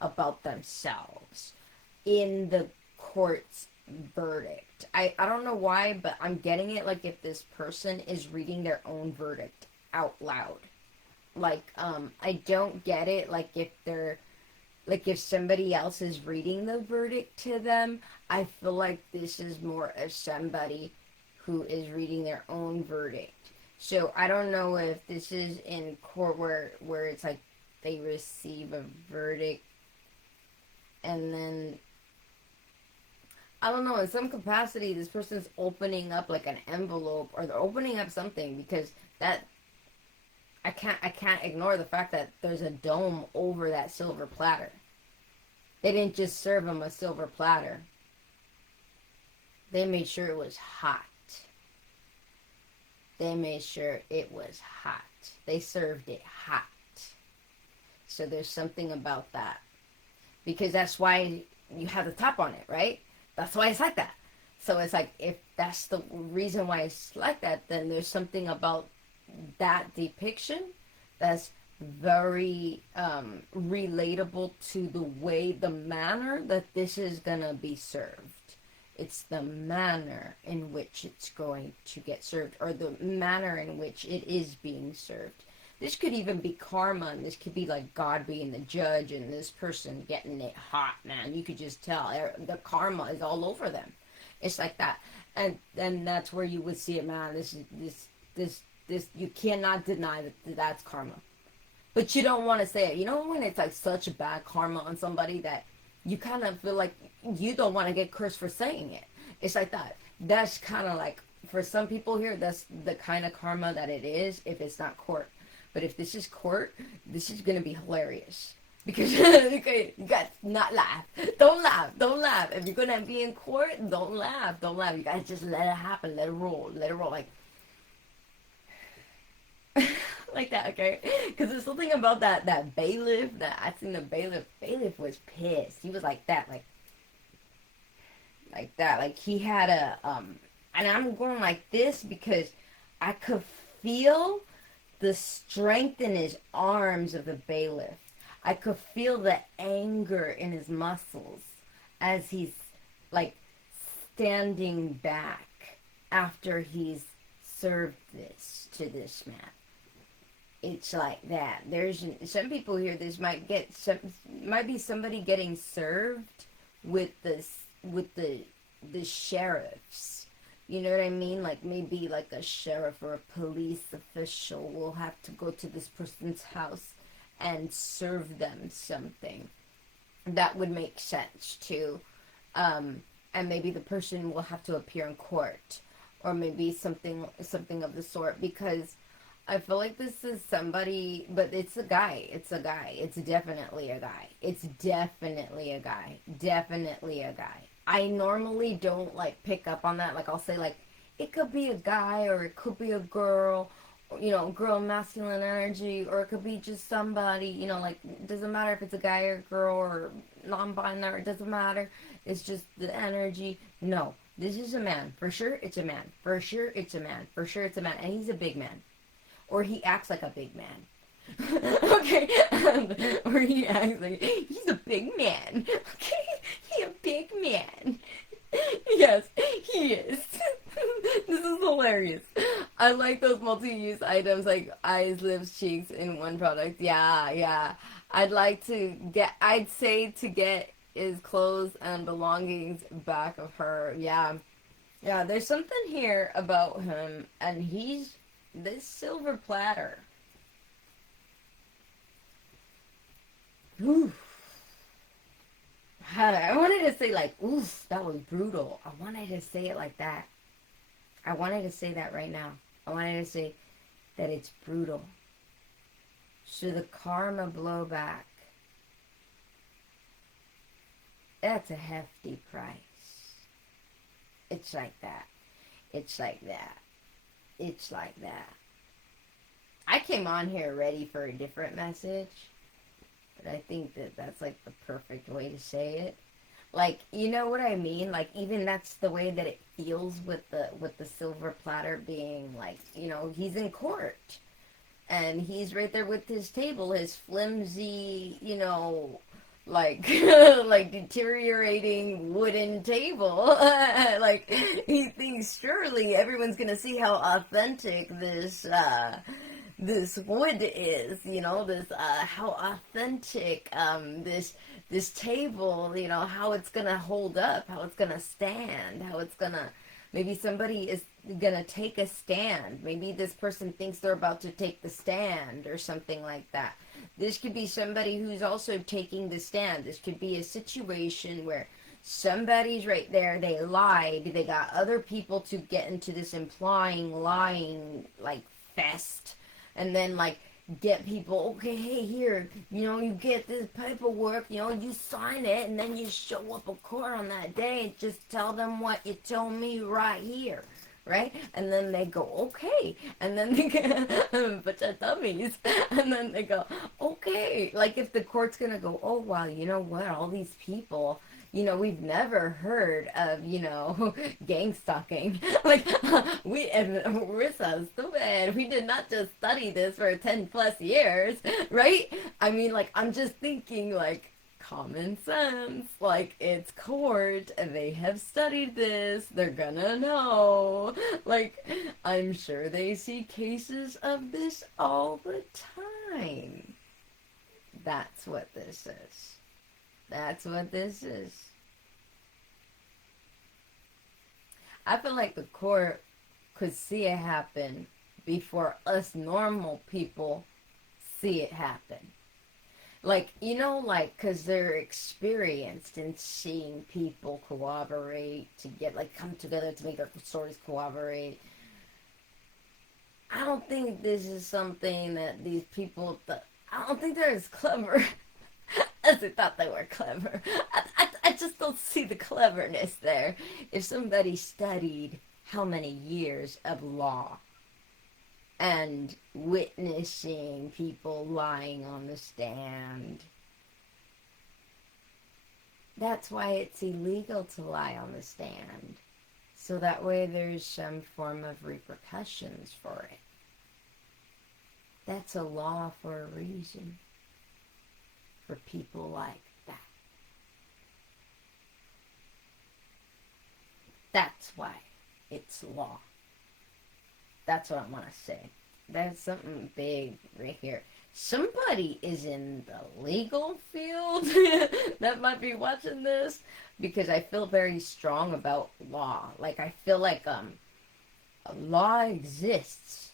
about themselves in the court's verdict. I don't know why, but I'm getting it like if this person is reading their own verdict out loud. Like, I don't get it like if they're, like if somebody else is reading the verdict to them. I feel like this is more of somebody who is reading their own verdict. So I don't know if this is in court where it's like they receive a verdict, and then I don't know, in some capacity this person's opening up like an envelope, or they're opening up something, because that I can't ignore the fact that there's a dome over that silver platter. They didn't just serve them a silver platter. They made sure it was hot. They made sure it was hot. They served it hot. So there's something about that. Because that's why you have the top on it, right? That's why it's like that. So it's like, if that's the reason why it's like that, then there's something about that depiction that's very relatable to the manner that this is gonna be served. It's the manner in which it's going to get served, or the manner in which it is being served. This could even be karma, and this could be like God being the judge, and this person getting it hot, man. You could just tell the karma is all over them. It's like that, and then that's where you would see it, man. This you cannot deny that that's karma, but you don't want to say it. When it's like such a bad karma on somebody that you kind of feel like you don't want to get cursed for saying it. It's like that. That's kind of like, for some people here, that's the kind of karma that it is if it's not court. But if this is court, this is going to be hilarious. Because you guys not laugh. Don't laugh. Don't laugh. If you're going to be in court, don't laugh. Don't laugh. You guys just let it happen. Let it roll. Let it roll. Like that, okay? Because there's something about that bailiff, that I seen the bailiff. Bailiff was pissed. He was like that, like that. Like he had and I'm going like this because I could feel the strength in his arms of the bailiff. I could feel the anger in his muscles as he's like standing back after he's served this to this man. It's like that. There's some people here. This might be somebody getting served with the sheriffs, You know what I mean? Like maybe like a sheriff or a police official will have to go to this person's house and serve them something. That would make sense too. And maybe the person will have to appear in court, or maybe something of the sort, because I feel like this is somebody, but it's a guy. It's a guy. It's definitely a guy. It's definitely a guy. Definitely a guy. I normally don't like pick up on that. Like I'll say like it could be a guy or it could be a girl, you know, girl masculine energy, or it could be just somebody, you know, like it doesn't matter if it's a guy or girl or non-binary, it doesn't matter. It's just the energy. No, this is a man. For sure it's a man. For sure it's a man. For sure it's a man. And he's a big man. Or he acts like a big man. Okay, or he acts like he's a big man. Okay, he's a big man. Yes, he is. This is hilarious. I like those multi-use items like eyes, lips, cheeks in one product. Yeah, yeah. I'd say to get his clothes and belongings back of her. Yeah. Yeah, there's something here about him, and he's this silver platter. Oof. I wanted to say like, oof, that was brutal. I wanted to say it like that. I wanted to say that right now. I wanted to say that it's brutal. So the karma blowback, that's a hefty price. It's like that. It's like that. It's like that. I came on here ready for a different message, but I think that that's like the perfect way to say it. Like, you know what I mean? Like, even that's the way that it feels with the silver platter being like, you know, he's in court and he's right there with his table, his flimsy, you know, like like deteriorating wooden table. Like he thinks surely everyone's gonna see how authentic this wood is, you know, this how authentic this table, you know, how it's gonna hold up, how it's gonna stand, how it's gonna, maybe somebody is gonna take a stand. Maybe this person thinks they're about to take the stand or something like that. This could be somebody who's also taking the stand. This could be a situation where somebody's right there, they lied, they got other people to get into this implying lying like fest, and then like get people, okay, hey, here, you know, you get this paperwork, you know, you sign it, and then you show up at court on that day and just tell them what you told me right here, right? And then they go, okay, and then they get but they're dummies, and then they go, okay, like if the court's gonna go, oh wow, you know what, all these people, you know, we've never heard of, you know, gang stalking. Like, we're so stupid. We did not just study this for 10 plus years, right? I mean, like, I'm just thinking, like, common sense. Like, it's court, and they have studied this. They're gonna know. Like, I'm sure they see cases of this all the time. That's what this is. That's what this is. I feel like the court could see it happen before us normal people see it happen. Like, you know, like, because they're experienced in seeing people cooperate to get, like, come together to make their stories cooperate. I don't think this is something that these people, I don't think they're as clever as they thought they were clever. I just don't see the cleverness there. If somebody studied how many years of law and witnessing people lying on the stand, that's why it's illegal to lie on the stand. So that way there's some form of repercussions for it. That's a law for a reason. For people like that. That's why it's law. That's what I want to say. That's something big right here. Somebody is in the legal field that might be watching this, because I feel very strong about law. Like, I feel like law exists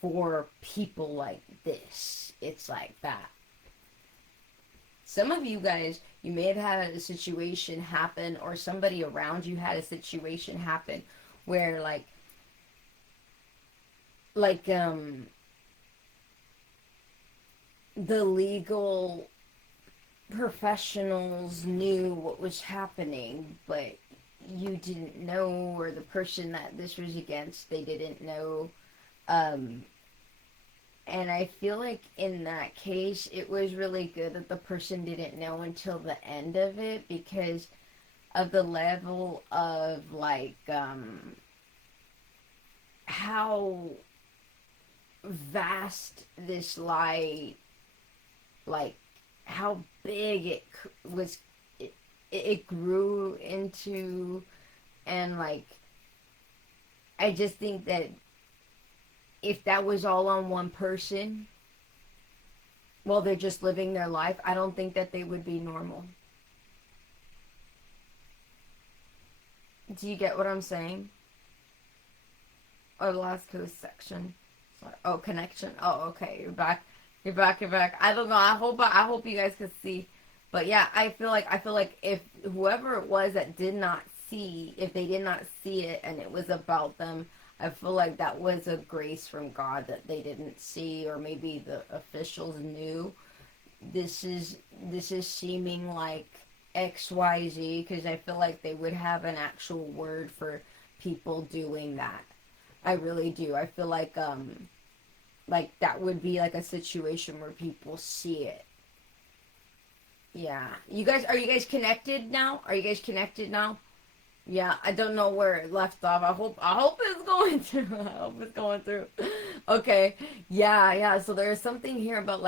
for people like this. It's like that. Some of you guys, you may have had a situation happen, or somebody around you had a situation happen where like the legal professionals knew what was happening, but you didn't know, or the person that this was against, they didn't know. Um, and I feel like in that case, it was really good that the person didn't know until the end of it, because of the level of how vast this lie, like how big was, it grew into. And I just think that if that was all on one person while they're just living their life, I don't think that they would be normal. Do you get what I'm saying? Or the last coast section. Sorry. Oh, connection. Oh, okay. You're back. You're back. You're back. I don't know. I hope you guys could see. But yeah, I feel like if whoever it was that did not see, if they did not see it and it was about them, I feel like that was a grace from God that they didn't see, or maybe the officials knew. This is seeming like XYZ, because I feel like they would have an actual word for people doing that. I really do. I feel like that would be like a situation where people see it. Yeah. Are you guys connected now? Are you guys connected now? Yeah, I don't know where it left off. I hope it's going through. I hope it's going through. Okay. Yeah, yeah. So there's something here about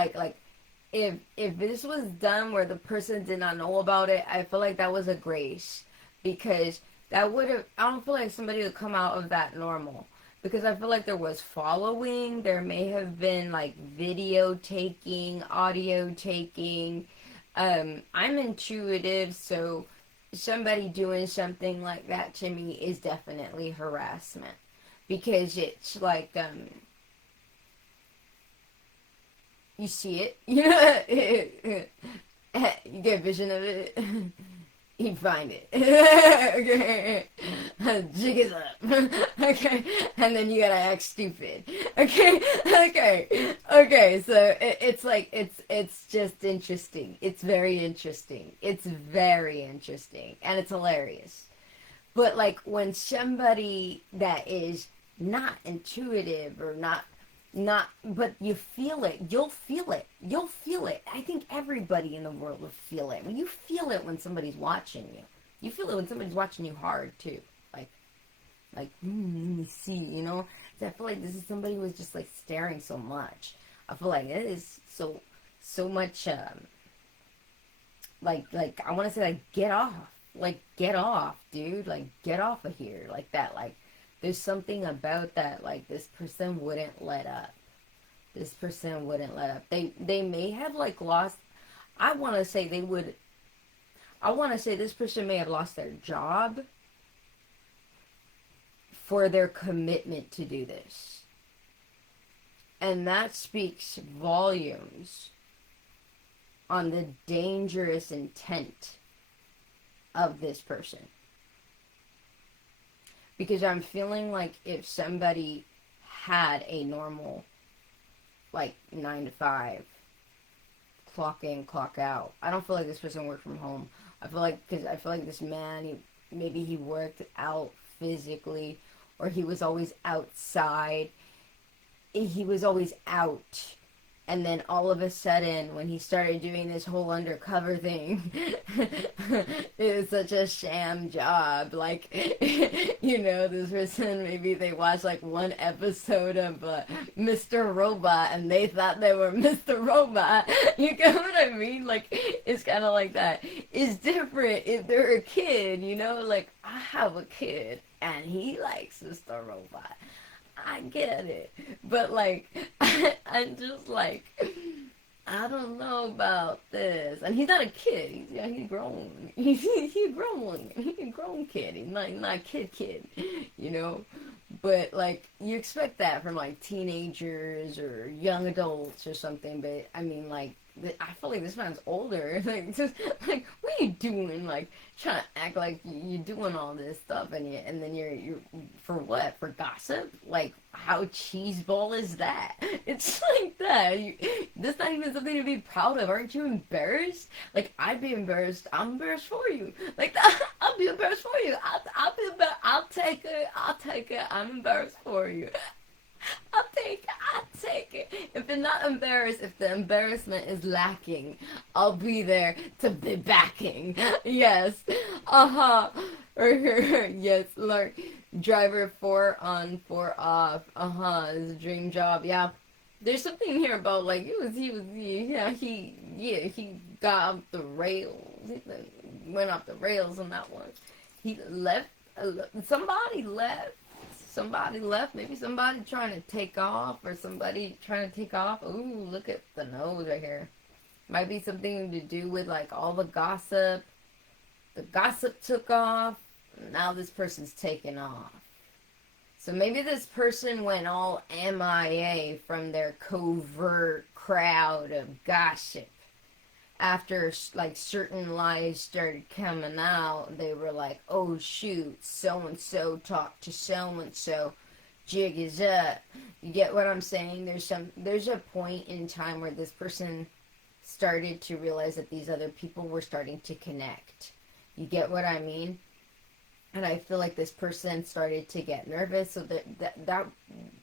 if this was done where the person did not know about it, I feel like that was a grace, because that would have. I don't feel like somebody would come out of that normal, because I feel like there was following. There may have been like video taking, audio taking. I'm intuitive, so somebody doing something like that to me is definitely harassment, because it's you see it, you get a vision of it. You find it. Okay. Jig is up. Okay. And then you gotta act stupid. Okay. Okay. Okay. So it's like, it's just interesting. It's very interesting. It's very interesting. And it's hilarious. But like when somebody that is not intuitive, or not, but you feel it, you'll feel it. I think everybody in the world will feel it. When you feel it when somebody's watching you feel it when somebody's watching you hard too. like let me see, so I feel like this is somebody who is just like staring so much. I feel like it is so much, I want to say, get off, dude, like get off of here, like that. Like there's something about that, like this person wouldn't let up. This person wouldn't let up. They may have like lost. I want to say they would. I want to say this person may have lost their job for their commitment to do this, and that speaks volumes on the dangerous intent of this person. Because I'm feeling like if somebody had a normal, like 9 to 5, clock in, clock out. I don't feel like this person worked from home. Because I feel like this man, maybe he worked out physically, or he was always outside. He was always out. And then all of a sudden, when he started doing this whole undercover thing, it was such a sham job. Like, this person, maybe they watched like one episode of Mr. Robot, and they thought they were Mr. Robot. You get what I mean? Like, it's kind of like that. It's different if they're a kid, Like, I have a kid, and he likes Mr. Robot. I get it. But like, I'm just like, I don't know about this. And he's not a kid. He's grown. He's a grown kid. He's not a kid, you know? But like you expect that from like teenagers or young adults or something. But I mean, like I feel like this man's older. Like just like what are you doing? Like trying to act like you're doing all this stuff, and then you're for what? For gossip? Like how cheeseball is that? It's like that. That's not even something to be proud of. Aren't you embarrassed? Like I'd be embarrassed. I'm embarrassed for you. Like I'll be embarrassed for you. I'll be embarrassed. I'll take it. I'll take it. I'm embarrassed for you. I'll take it. I'll take it. If you're not embarrassed, if the embarrassment is lacking, I'll be there to be backing. Yes. Uh-huh. Yes, like driver 4 on 4 off. Uh-huh. It's a dream job. Yeah. There's something here about like he got off the rails. He went off the rails on that one. He left. Somebody left. Somebody left. Maybe somebody trying to take off, or somebody trying to take off. Ooh, look at the nose right here. Might be something to do with like all the gossip. The gossip took off. Now this person's taking off. So maybe this person went all MIA from their covert crowd of gossip. After like certain lies started coming out, they were like, "Oh shoot, so and so talked to so and so. Jig is up." You get what I'm saying? There's a point in time where this person started to realize that these other people were starting to connect. You get what I mean? And I feel like this person started to get nervous, so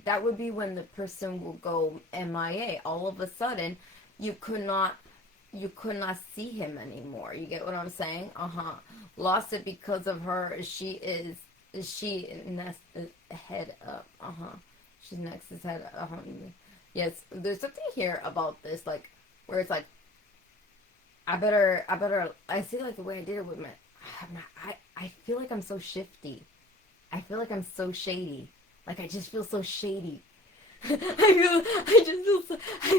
that would be when the person will go MIA. All of a sudden, you could not see him anymore. You get what I'm saying? Lost it because of her. She next is head up. She's next is head up. Yes, there's something here about this, like where it's like I see like the way I did it with my I feel like I'm so shifty. I feel like I'm so shady. Like I just feel so shady. I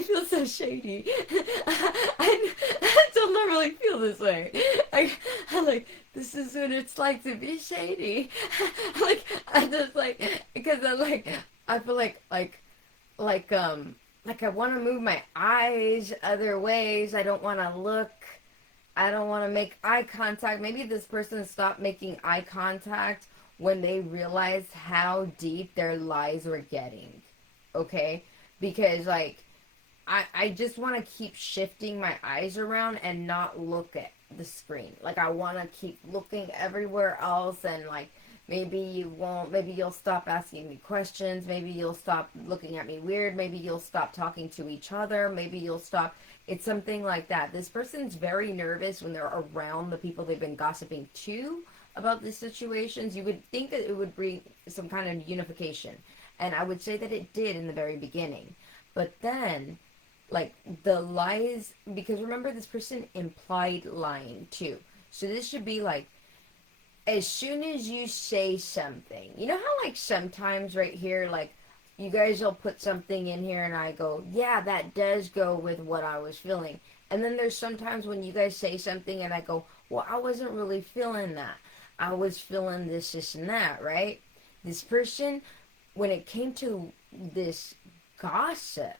feel so shady. I don't normally feel this way. I like, this is what it's like to be shady. Like, I just like, because I feel like I want to move my eyes other ways. I don't want to look. I don't want to make eye contact. Maybe this person stopped making eye contact when they realized how deep their lies were getting. Okay? Because, like, I just want to keep shifting my eyes around and not look at the screen. Like, I want to keep looking everywhere else, and, like, maybe you'll stop asking me questions. Maybe you'll stop looking at me weird. Maybe you'll stop talking to each other. Maybe you'll stop. It's something like that. This person's very nervous when they're around the people they've been gossiping to about these situations. You would think that it would bring some kind of unification. And I would say that it did in the very beginning. But then, like, the lies, because remember, this person implied lying too. So this should be like, as soon as you say something, you know how like sometimes right here, like, you guys will put something in here and I go, yeah, that does go with what I was feeling. And then there's sometimes when you guys say something and I go, well, I wasn't really feeling that. I was feeling this, and that, right? This person, when it came to this gossip,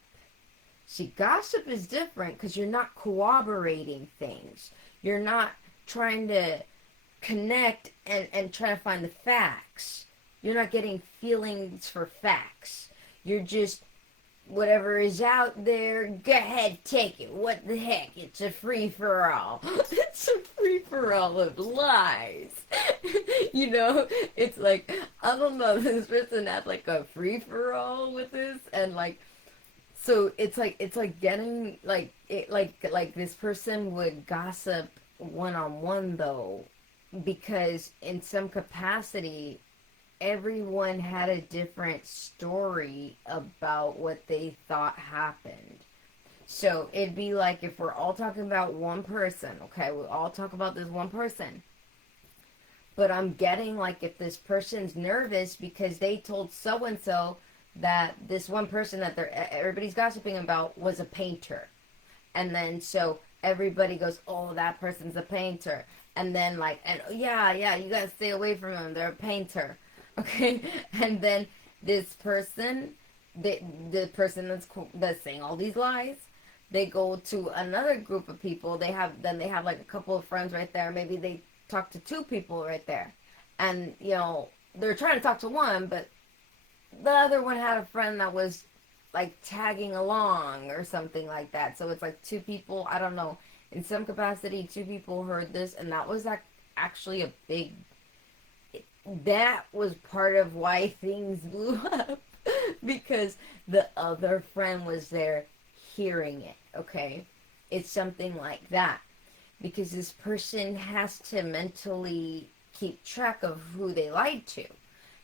see, gossip is different because you're not corroborating things. You're not trying to connect and try to find the facts. You're not getting feelings for facts. You're just, whatever is out there, go ahead, take it. What the heck? It's a free-for-all. It's a free-for-all of lies. You know? It's like, I don't know, this person has like a free-for-all with this, and like, so it's like getting, like, like this person would gossip one-on-one though, because in some capacity, everyone had a different story about what they thought happened. So it'd be like if we're all talking about one person, okay, we all talk about this one person. But I'm getting like if this person's nervous because they told so and so that this one person that everybody's gossiping about was a painter. And then so everybody goes, "Oh, that person's a painter." And then like, and yeah, you gotta stay away from them. They're a painter. Okay, and then this person, the person that's saying all these lies, they go to another group of people. They have like a couple of friends right there. Maybe they talk to two people right there, and they're trying to talk to one, but the other one had a friend that was like tagging along or something like that. So it's like two people. I don't know. In some capacity, two people heard this, and that was like actually a big. That was part of why things blew up because the other friend was there hearing it. Okay, it's something like that because this person has to mentally keep track of who they lied to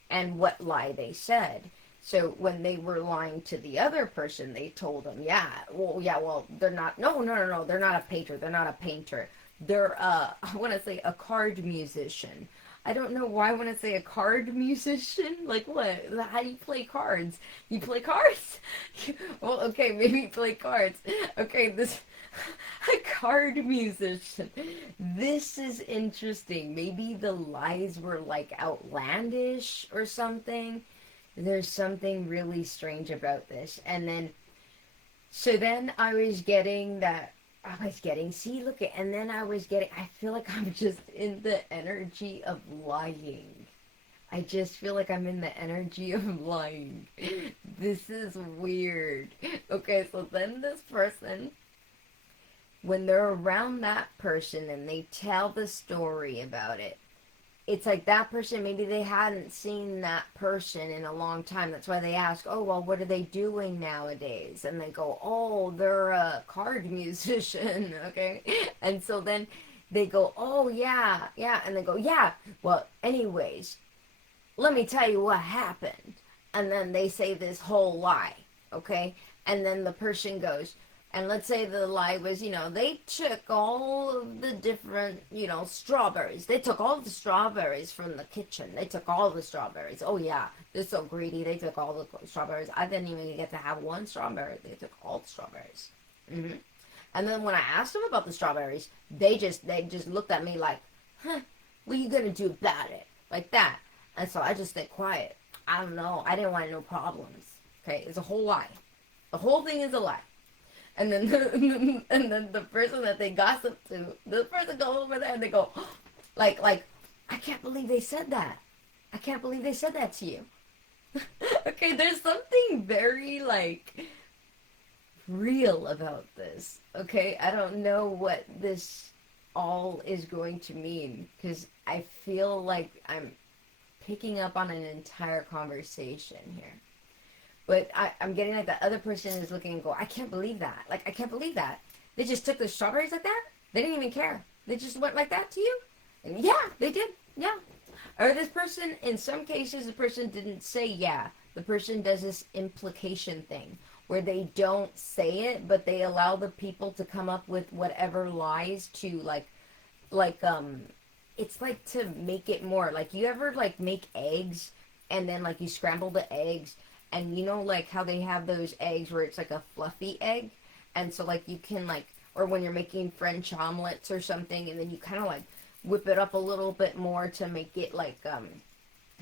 and what lie they said. So when they were lying to the other person, they told them, well, they're not, no, they're not a painter, they're not a painter. They're, I want to say a card musician. I don't know why I want to say a card musician. Like what? How do you play cards? You play cards? Well, okay, maybe you play cards. Okay, this a card musician. This is interesting. Maybe the lies were like outlandish or something. There's something really strange about this. And then, so then I was getting that. See, look at, and then I feel like I'm just in the energy of lying. I just feel like I'm in the energy of lying. This is weird. Okay, so then this person, when they're around that person and they tell the story about it, it's like that person, maybe they hadn't seen that person in a long time. That's why they ask, oh, well, what are they doing nowadays? And they go, oh, they're a card musician, okay? And so then they go, oh, yeah, yeah. And they go, yeah, well, anyways, let me tell you what happened. And then they say this whole lie, okay? And then the person goes, and let's say the lie was, they took all of the different, strawberries. They took all the strawberries from the kitchen. They took all the strawberries. Oh, yeah, they're so greedy. They took all the strawberries. I didn't even get to have one strawberry. They took all the strawberries. Mm-hmm. And then when I asked them about the strawberries, they just looked at me like, huh, what are you going to do about it? Like that. And so I just stayed quiet. I don't know. I didn't want no problems. Okay, it's a whole lie. The whole thing is a lie. And then the person that they gossip to, the person go over there and they go, like, I can't believe they said that. I can't believe they said that to you. Okay, there's something very, like, real about this. Okay, I don't know what this all is going to mean because I feel like I'm picking up on an entire conversation here. But I'm getting like the other person is looking and go, I can't believe that. Like, I can't believe that. They just took the strawberries like that? They didn't even care. They just went like that to you? And yeah, they did. Yeah. Or this person, in some cases, the person didn't say yeah. The person does this implication thing where they don't say it, but they allow the people to come up with whatever lies to it's like to make it more. Like, you ever like make eggs and then like you scramble the eggs and like how they have those eggs where it's like a fluffy egg, and so like you can like, or when you're making French omelets or something, and then you kind of like whip it up a little bit more to make it like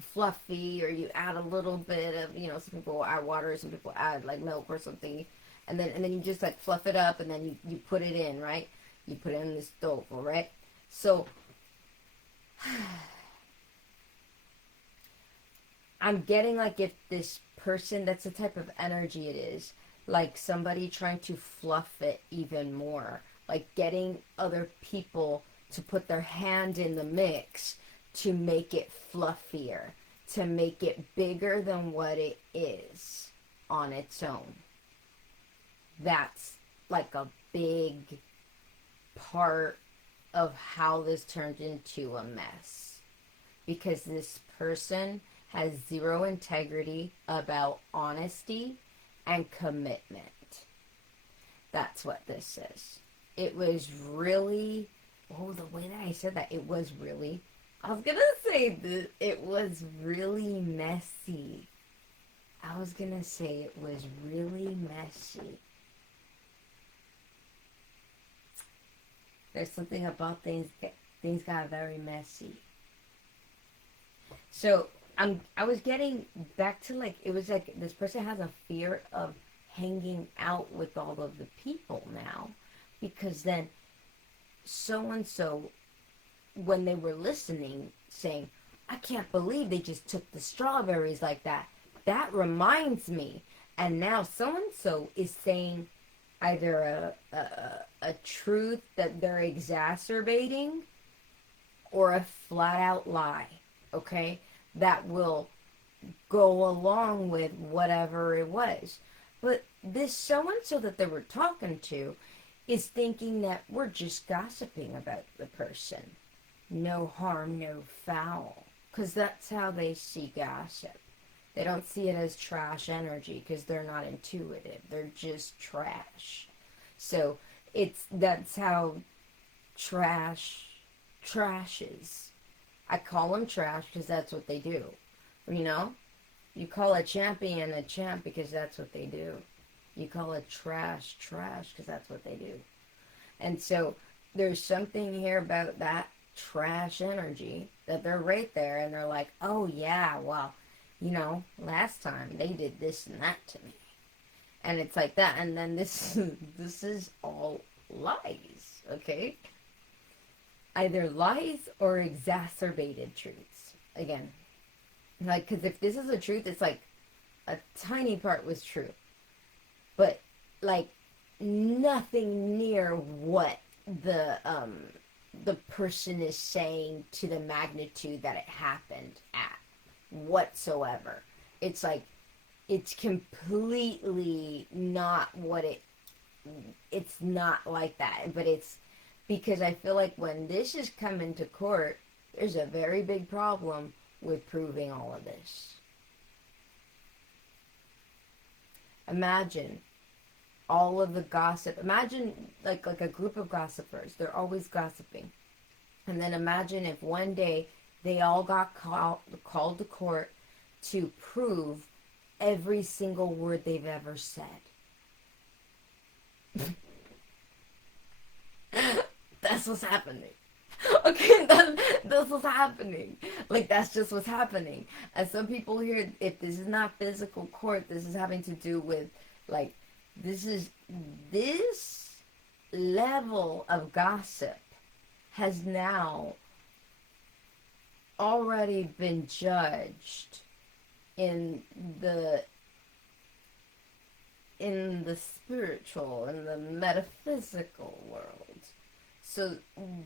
fluffy, or you add a little bit of, some people add water, some people add like milk or something, and then you just like fluff it up, and then you put it in, right? You put it in the stove, all right? So I'm getting like, if this person, that's the type of energy it is, like somebody trying to fluff it even more, like getting other people to put their hand in the mix to make it fluffier, to make it bigger than what it is on its own. That's like a big part of how this turned into a mess, because this person has zero integrity about honesty and commitment. That's what this is. It was really, the way that I said that, it was really, I was gonna say that it was really messy. I was gonna say it was really messy. There's something about things got very messy. So I was getting back to like it was like this person has a fear of hanging out with all of the people now because then so and so when they were listening saying, I can't believe they just took the strawberries like that. That reminds me. And now so and so is saying either a truth that they're exacerbating or a flat out lie, okay? That will go along with whatever it was. But this so and so that they were talking to is thinking that we're just gossiping about the person. No harm, no foul. Because that's how they see gossip. They don't see it as trash energy because they're not intuitive. They're just trash. So that's how trash is. I call them trash because that's what they do. You know? You call a champion a champ because that's what they do. You call it trash because that's what they do. And so there's something here about that trash energy that they're right there and they're like, oh yeah, well, last time they did this and that to me. And it's like that. And then this is all lies, okay? Either lies or exacerbated truths. Again, like, because if this is a truth, it's like a tiny part was true. But, like, nothing near what the person is saying to the magnitude that it happened at whatsoever. It's like, it's completely not it's not like that. But it's because I feel like when this is coming to court, there's a very big problem with proving all of this. Imagine all of the gossip. Imagine like a group of gossipers. They're always gossiping. And then imagine if one day they all got called to court to prove every single word they've ever said. That's what's happening. Okay, that's what's happening. Like, that's just what's happening. And some people here, if this is not physical court, this is having to do with, like, this level of gossip has now already been judged in the spiritual, in the metaphysical world. So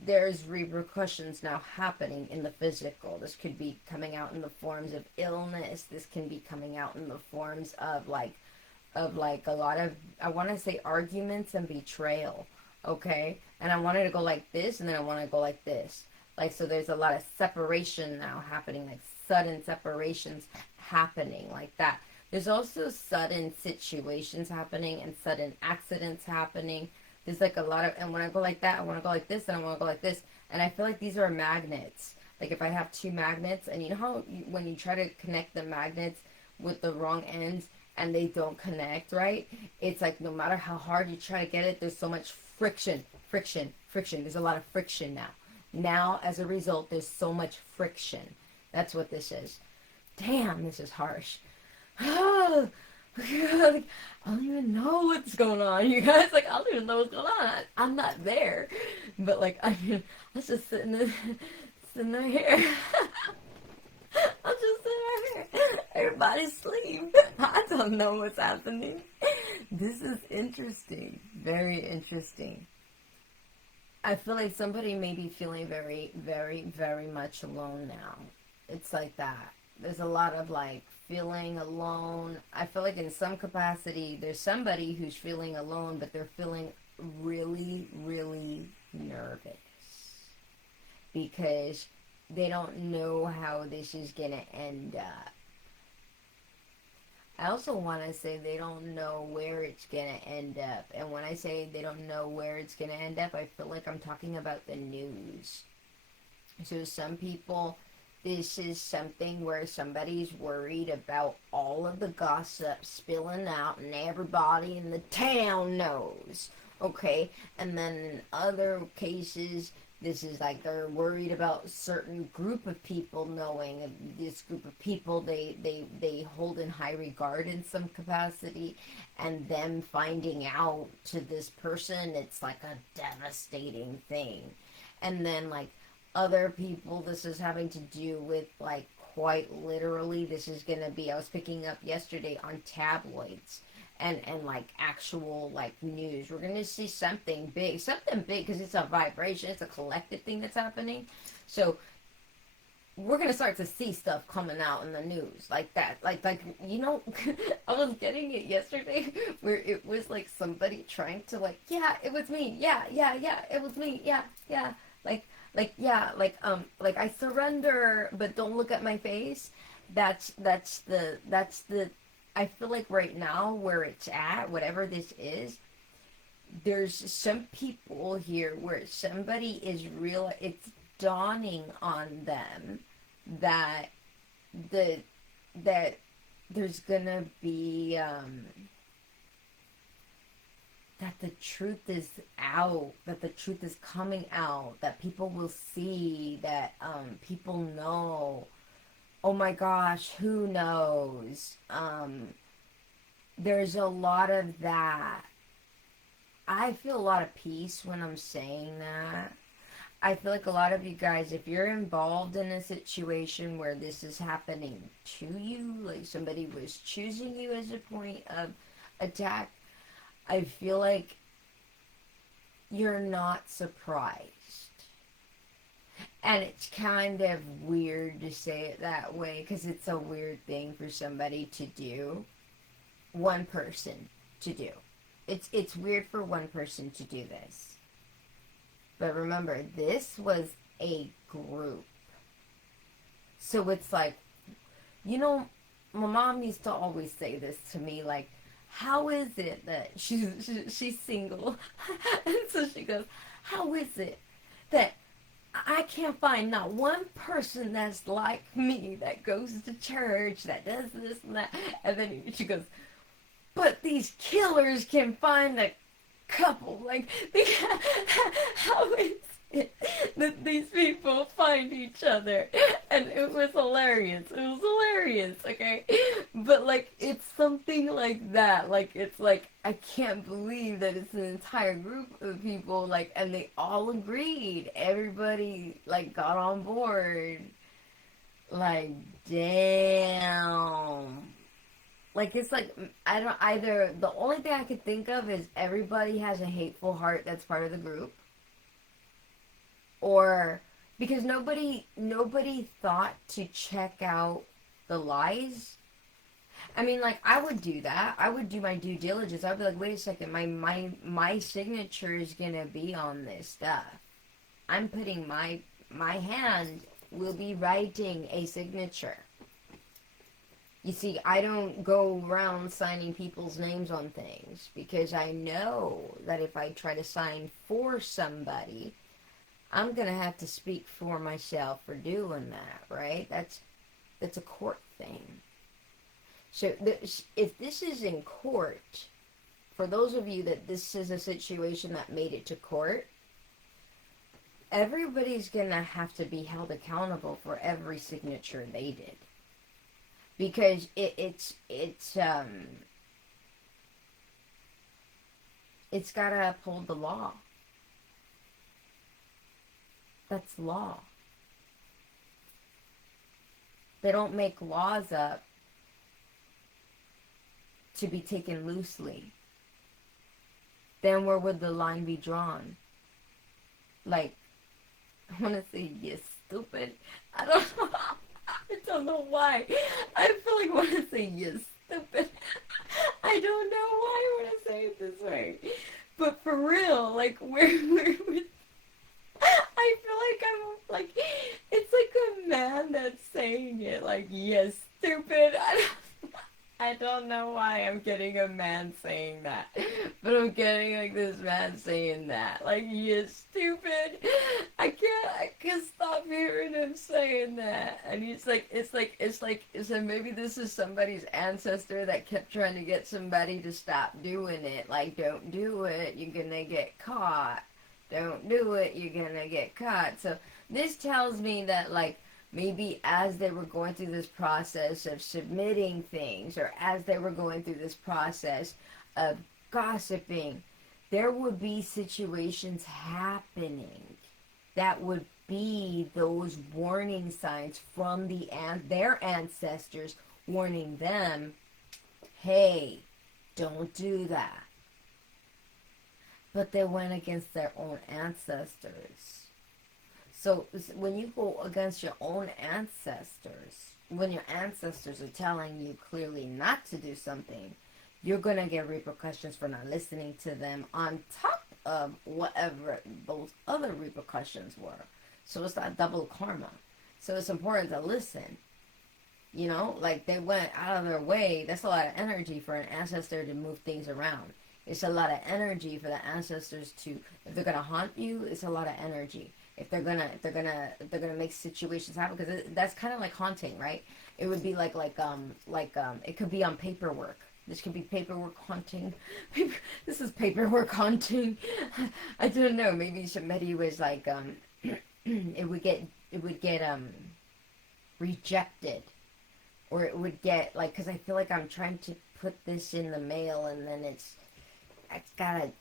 there's repercussions now happening in the physical. This could be coming out in the forms of illness. This can be coming out in the forms of like a lot of, I want to say, arguments and betrayal. Okay? And I wanted to go like this, and then I want to go like this. Like, so there's a lot of separation now happening, like sudden separations happening like that. There's also sudden situations happening and sudden accidents happening. There's like a lot of, and when I go like that, I want to go like this, and I want to go like this. And I feel like these are magnets. Like if I have two magnets, and you know how when you try to connect the magnets with the wrong ends and they don't connect, right? It's like no matter how hard you try to get it, there's so much friction. There's a lot of friction now. Now, as a result, there's so much friction. That's what this is. Damn, this is harsh. Oh, I don't even know what's going on, you guys. Like, I don't even know what's going on. I'm not there. But, like, I was just sitting right here. I'm just sitting right here. Everybody's asleep. I don't know what's happening. This is interesting. Very interesting. I feel like somebody may be feeling very, very, very much alone now. It's like that. There's a lot of, like, feeling alone. I feel like in some capacity, there's somebody who's feeling alone, but they're feeling really, really nervous. Because they don't know how this is going to end up. I also want to say they don't know where it's going to end up. And when I say they don't know where it's going to end up, I feel like I'm talking about the news. So some people, this is something where somebody's worried about all of the gossip spilling out and everybody in the town knows. Okay? And then in other cases, This is like they're worried about a certain group of people knowing, and this group of people they hold in high regard in some capacity, and them finding out to this person, it's like a devastating thing. And then like other people, this is having to do with like quite literally, this is gonna be, I was picking up yesterday on tabloids and like actual like news. We're gonna see something big, because it's a vibration, it's a collective thing that's happening. So we're gonna start to see stuff coming out in the news like that, like you know. I was getting it yesterday where it was like somebody trying to like, yeah, it was me, yeah, it was me, yeah, yeah, like I surrender, but don't look at my face. That's the I feel like right now where it's at, whatever this is, there's some people here where somebody is real, it's dawning on them that the that there's gonna be that the truth is out, that the truth is coming out, that people will see, that people know. Oh my gosh, who knows? There's a lot of that. I feel a lot of peace when I'm saying that. I feel like a lot of you guys, if you're involved in a situation where this is happening to you, like somebody was choosing you as a point of attack, I feel like you're not surprised. And it's kind of weird to say it that way, because it's a weird thing for somebody to do. One person to do. It's weird for one person to do this. But remember, this was a group. So it's like, you know, my mom used to always say this to me, like, how is it that she's single? And so she goes, how is it that I can't find not one person that's like me, that goes to church, that does this and that? And then she goes, but these killers can find a couple. Like, how is it that these people find each other? And it was hilarious. It was hilarious, okay? But, like, it's something like that. Like, it's like, I can't believe that it's an entire group of people, like, and they all agreed. Everybody, like, got on board. Like, damn. Like, it's like, I don't, either, the only thing I could think of is everybody has a hateful heart that's part of the group, or because nobody thought to check out the lies. I mean, like, I would do that. I would do my due diligence. I'd be like, wait a second, my signature is gonna be on this stuff. I'm putting my hand will be writing a signature. You see, I don't go around signing people's names on things, because I know that if I try to sign for somebody, I'm gonna have to speak for myself for doing that, right? That's a court thing. So if this is in court, for those of you that this is a situation that made it to court, everybody's gonna have to be held accountable for every signature they did, because it's gotta uphold the law. That's law. They don't make laws up to be taken loosely. Then where would the line be drawn? Like, I want to say, you stupid. I don't know. I don't know why. I feel like I want to say, you stupid. I don't know why I want to say it this way. But for real, like, where I feel like I'm like, it's like a man that's saying it, like, yes, stupid. I don't know why I'm getting a man saying that, but I'm getting like this man saying that, like, you stupid. I can't stop hearing him saying that, and it's like, so maybe this is somebody's ancestor that kept trying to get somebody to stop doing it, like, don't do it, you're gonna get caught. Don't do it, you're gonna get caught. So this tells me that, like, maybe as they were going through this process of submitting things, or as they were going through this process of gossiping, there would be situations happening that would be those warning signs from their ancestors warning them, hey, don't do that. But they went against their own ancestors. So when you go against your own ancestors, when your ancestors are telling you clearly not to do something, you're going to get repercussions for not listening to them on top of whatever those other repercussions were. So it's that double karma. So it's important to listen. You know, like they went out of their way. That's a lot of energy for an ancestor to move things around. It's a lot of energy for the ancestors to, if they're gonna haunt you, it's a lot of energy. If they're gonna make situations happen, because that's kind of like haunting, right? It would be like it could be on paperwork. This could be paperwork haunting. This is paperwork haunting. I don't know. Maybe somebody was like it would get rejected, or it would get like, because I feel like I'm trying to put this in the mail, and then I gotta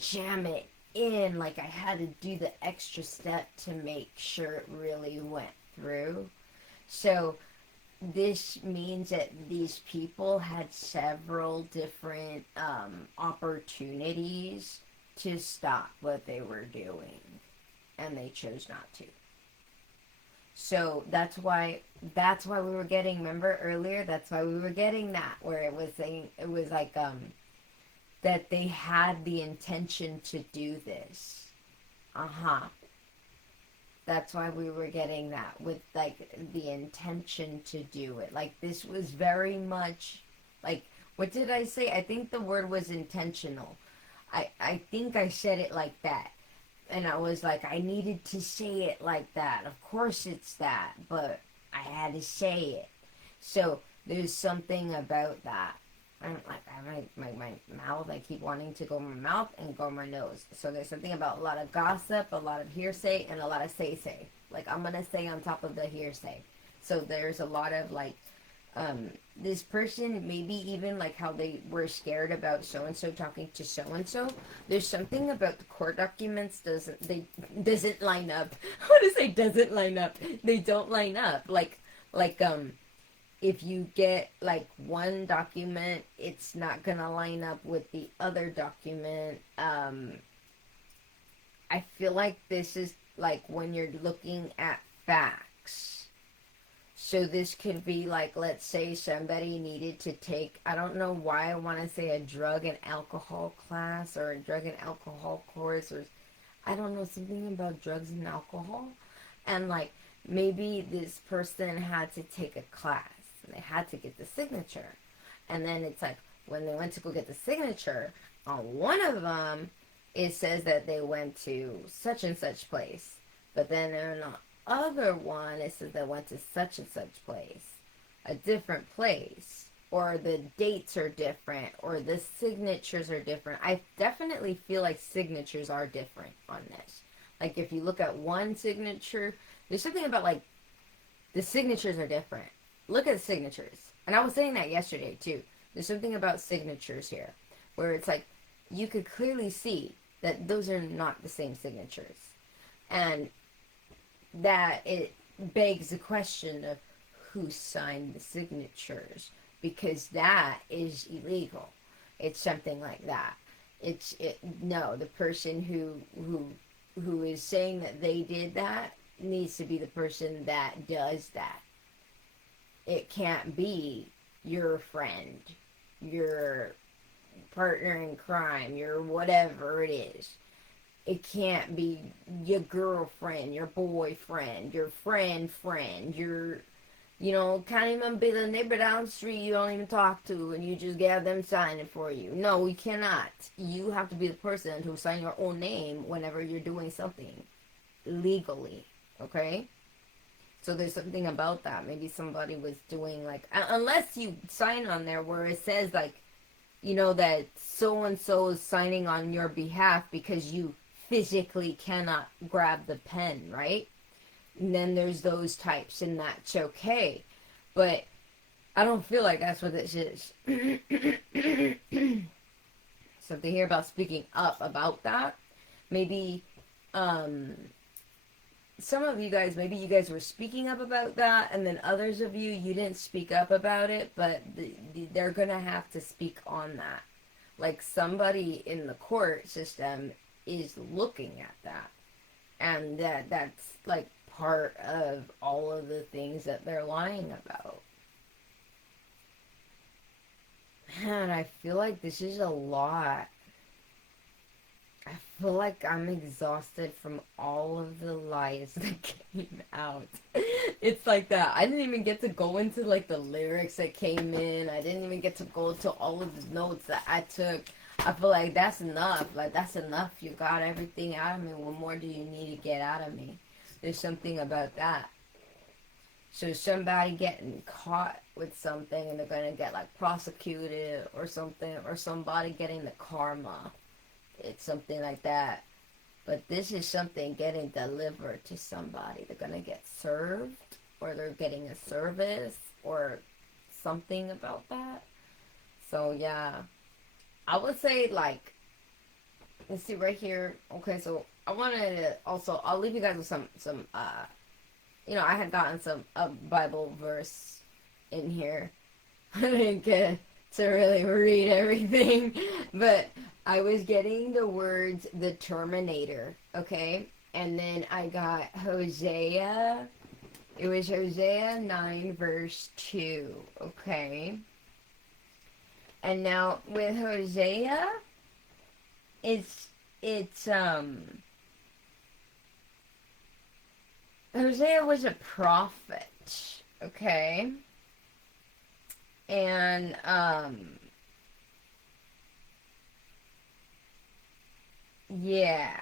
jam it in, like I had to do the extra step to make sure it really went through. So this means that these people had several different opportunities to stop what they were doing, and they chose not to. So that's why we were getting, remember earlier, that's why we were getting that, where it was saying, it was like that they had the intention to do this. That's why we were getting that, with like the intention to do it. Like this was very much like, what did I say? I think the word was intentional. I think I said it like that. And I was like, I needed to say it like that. Of course it's that, but I had to say it. So there's something about that. I don't like my mouth. I keep wanting to go my mouth and go my nose. So there's something about a lot of gossip, a lot of hearsay, and a lot of say. Like I'm gonna say on top of the hearsay. So there's a lot of like, this person, maybe even like how they were scared about so and so talking to so and so. There's something about the court documents doesn't line up. I want to say doesn't line up. They don't line up. Like if you get like one document, it's not gonna line up with the other document. I feel like this is like when you're looking at facts. So this could be like, let's say somebody needed to take, I don't know why I want to say a drug and alcohol class, or a drug and alcohol course, or I don't know, something about drugs and alcohol. And like maybe this person had to take a class, and they had to get the signature. And then it's like, when they went to go get the signature, on one of them, it says that they went to such and such place. But then on the other one, it says they went to such and such place. A different place. Or the dates are different. Or the signatures are different. I definitely feel like signatures are different on this. Like if you look at one signature, there's something about like, the signatures are different. Look at signatures. And I was saying that yesterday too. There's something about signatures here, where it's like, you could clearly see that those are not the same signatures. And that it begs the question of who signed the signatures, because that is illegal. It's something like that. No, the person who is saying that they did that needs to be the person that does that. It can't be your friend, your partner in crime, your whatever it is. It can't be your girlfriend, your boyfriend, your friend, your, can't even be the neighbor down the street you don't even talk to, and you just get them sign it for you. No, we cannot. You have to be the person who sign your own name whenever you're doing something legally, okay? So there's something about that. Maybe somebody was doing like, unless you sign on there where it says like, that so-and-so is signing on your behalf because you physically cannot grab the pen, right? And then there's those types, and that's okay. But I don't feel like that's what this is. So to hear about speaking up about that, maybe um, some of you guys, maybe you guys were speaking up about that, and then others of you, you didn't speak up about it, but they're gonna have to speak on that. Like somebody in the court system is looking at that, and that's like part of all of the things that they're lying about. Man, I feel like this is a lot. I feel like I'm exhausted from all of the lies that came out. It's like that. I didn't even get to go into like the lyrics that came in. I didn't even get to go to all of the notes that I took. I feel like that's enough. Like that's enough. You got everything out of me. What more do you need to get out of me? There's something about that. So somebody getting caught with something and they're gonna get like prosecuted or something, or somebody getting the karma. It's something like that. But this is something getting delivered to somebody. They're gonna get served, or they're getting a service, or something about that. So yeah, I would say like, let's see right here. Okay, so I wanted to also, I'll leave you guys with some I had gotten some a Bible verse in here. I didn't get to really read everything, but I was getting the words the Terminator, okay? And then I got Hosea. It was Hosea 9 verse 2, okay? And now with Hosea, it's Hosea was a prophet, okay? And yeah.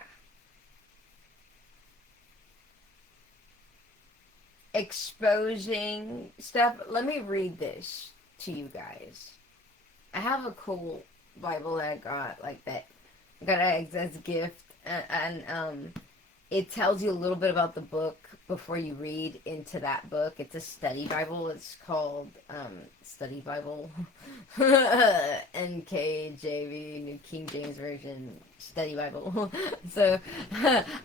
Exposing stuff. Let me read this to you guys. I have a cool Bible that I got like that. I got it as a gift, and it tells you a little bit about the book before you read into that book. It's a study Bible. It's called Study Bible, NKJV, New King James Version Study Bible. So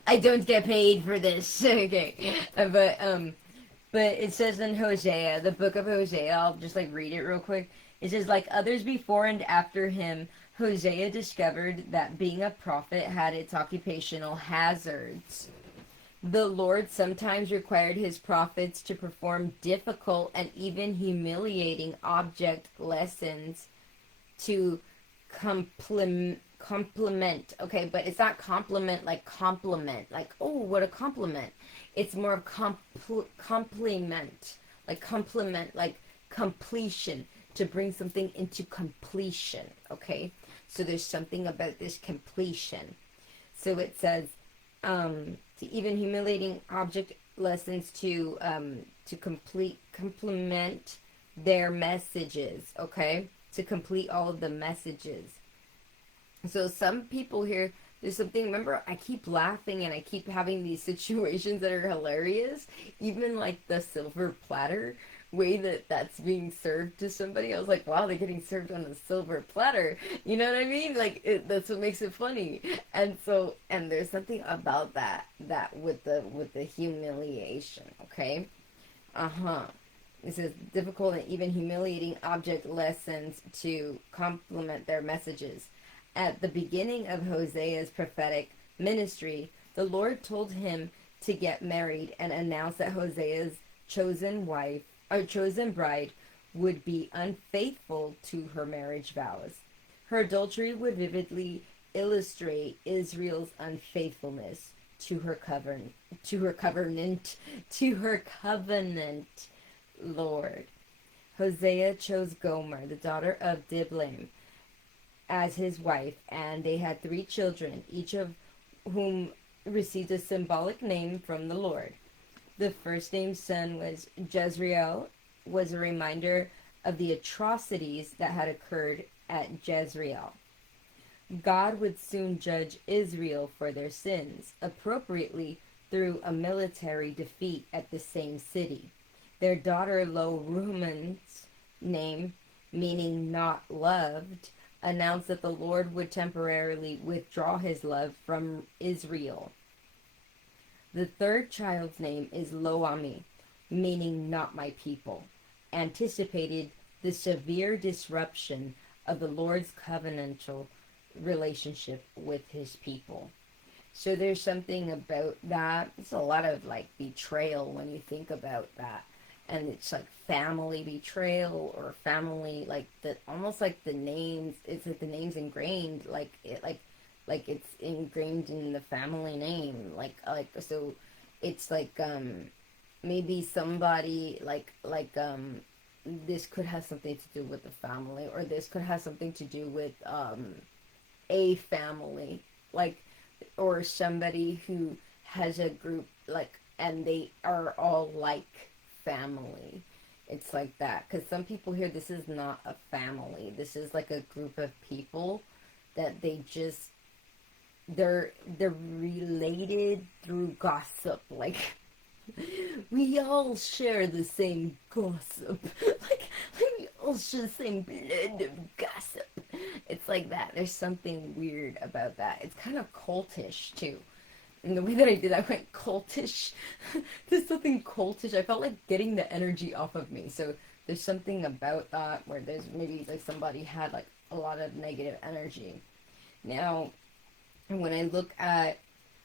I don't get paid for this, okay? But it says in Hosea, the book of Hosea. I'll just like read it real quick. It says, like others before and after him, Hosea discovered that being a prophet had its occupational hazards. The Lord sometimes required his prophets to perform difficult and even humiliating object lessons to compliment. Okay, but it's not compliment like compliment. Like, oh, what a compliment. It's more of complement. Like complement, like completion. To bring something into completion, okay? So there's something about this completion. So it says, to even humiliating object lessons to complement their messages, okay? To complete all of the messages. So some people here, there's something, remember, I keep laughing and I keep having these situations that are hilarious. Even like the silver platter way that's being served to somebody. I was like, wow, they're getting served on a silver platter. You know what I mean? Like, that's what makes it funny. And so, and there's something about that with the humiliation, okay? It says difficult and even humiliating object lessons to complement their messages. At the beginning of Hosea's prophetic ministry, the Lord told him to get married and announced that Hosea's chosen bride would be unfaithful to her marriage vows. Her adultery would vividly illustrate Israel's unfaithfulness to her covenant, Lord. Hosea chose Gomer, the daughter of Diblaim, as his wife, and they had 3 children, each of whom received a symbolic name from the Lord. The first named son was Jezreel, was a reminder of the atrocities that had occurred at Jezreel. God would soon judge Israel for their sins, appropriately through a military defeat at the same city. Their daughter Lo Ruhuman's name, meaning not loved, announced that the Lord would temporarily withdraw his love from Israel. The third child's name is Lo-Ami, meaning not my people, anticipated the severe disruption of the Lord's covenantal relationship with his people. So there's something about that. It's a lot of like betrayal when you think about that. And it's like family betrayal or family like the almost like the names it's like the names ingrained like it's ingrained in the family name. Like so it's like maybe somebody this could have something to do with the family, or this could have something to do with a family, like, or somebody who has a group, like, and they are all like family. It's like that because some people here, this is not a family, this is like a group of people that they're related through gossip, like we all share the same gossip. like we all share the same blend of gossip. It's like that. There's something weird about that. It's kind of cultish too. And the way that I did, I went cultish. There's something cultish. I felt like getting the energy off of me. So there's something about that where there's maybe like somebody had like a lot of negative energy. Now, when I look at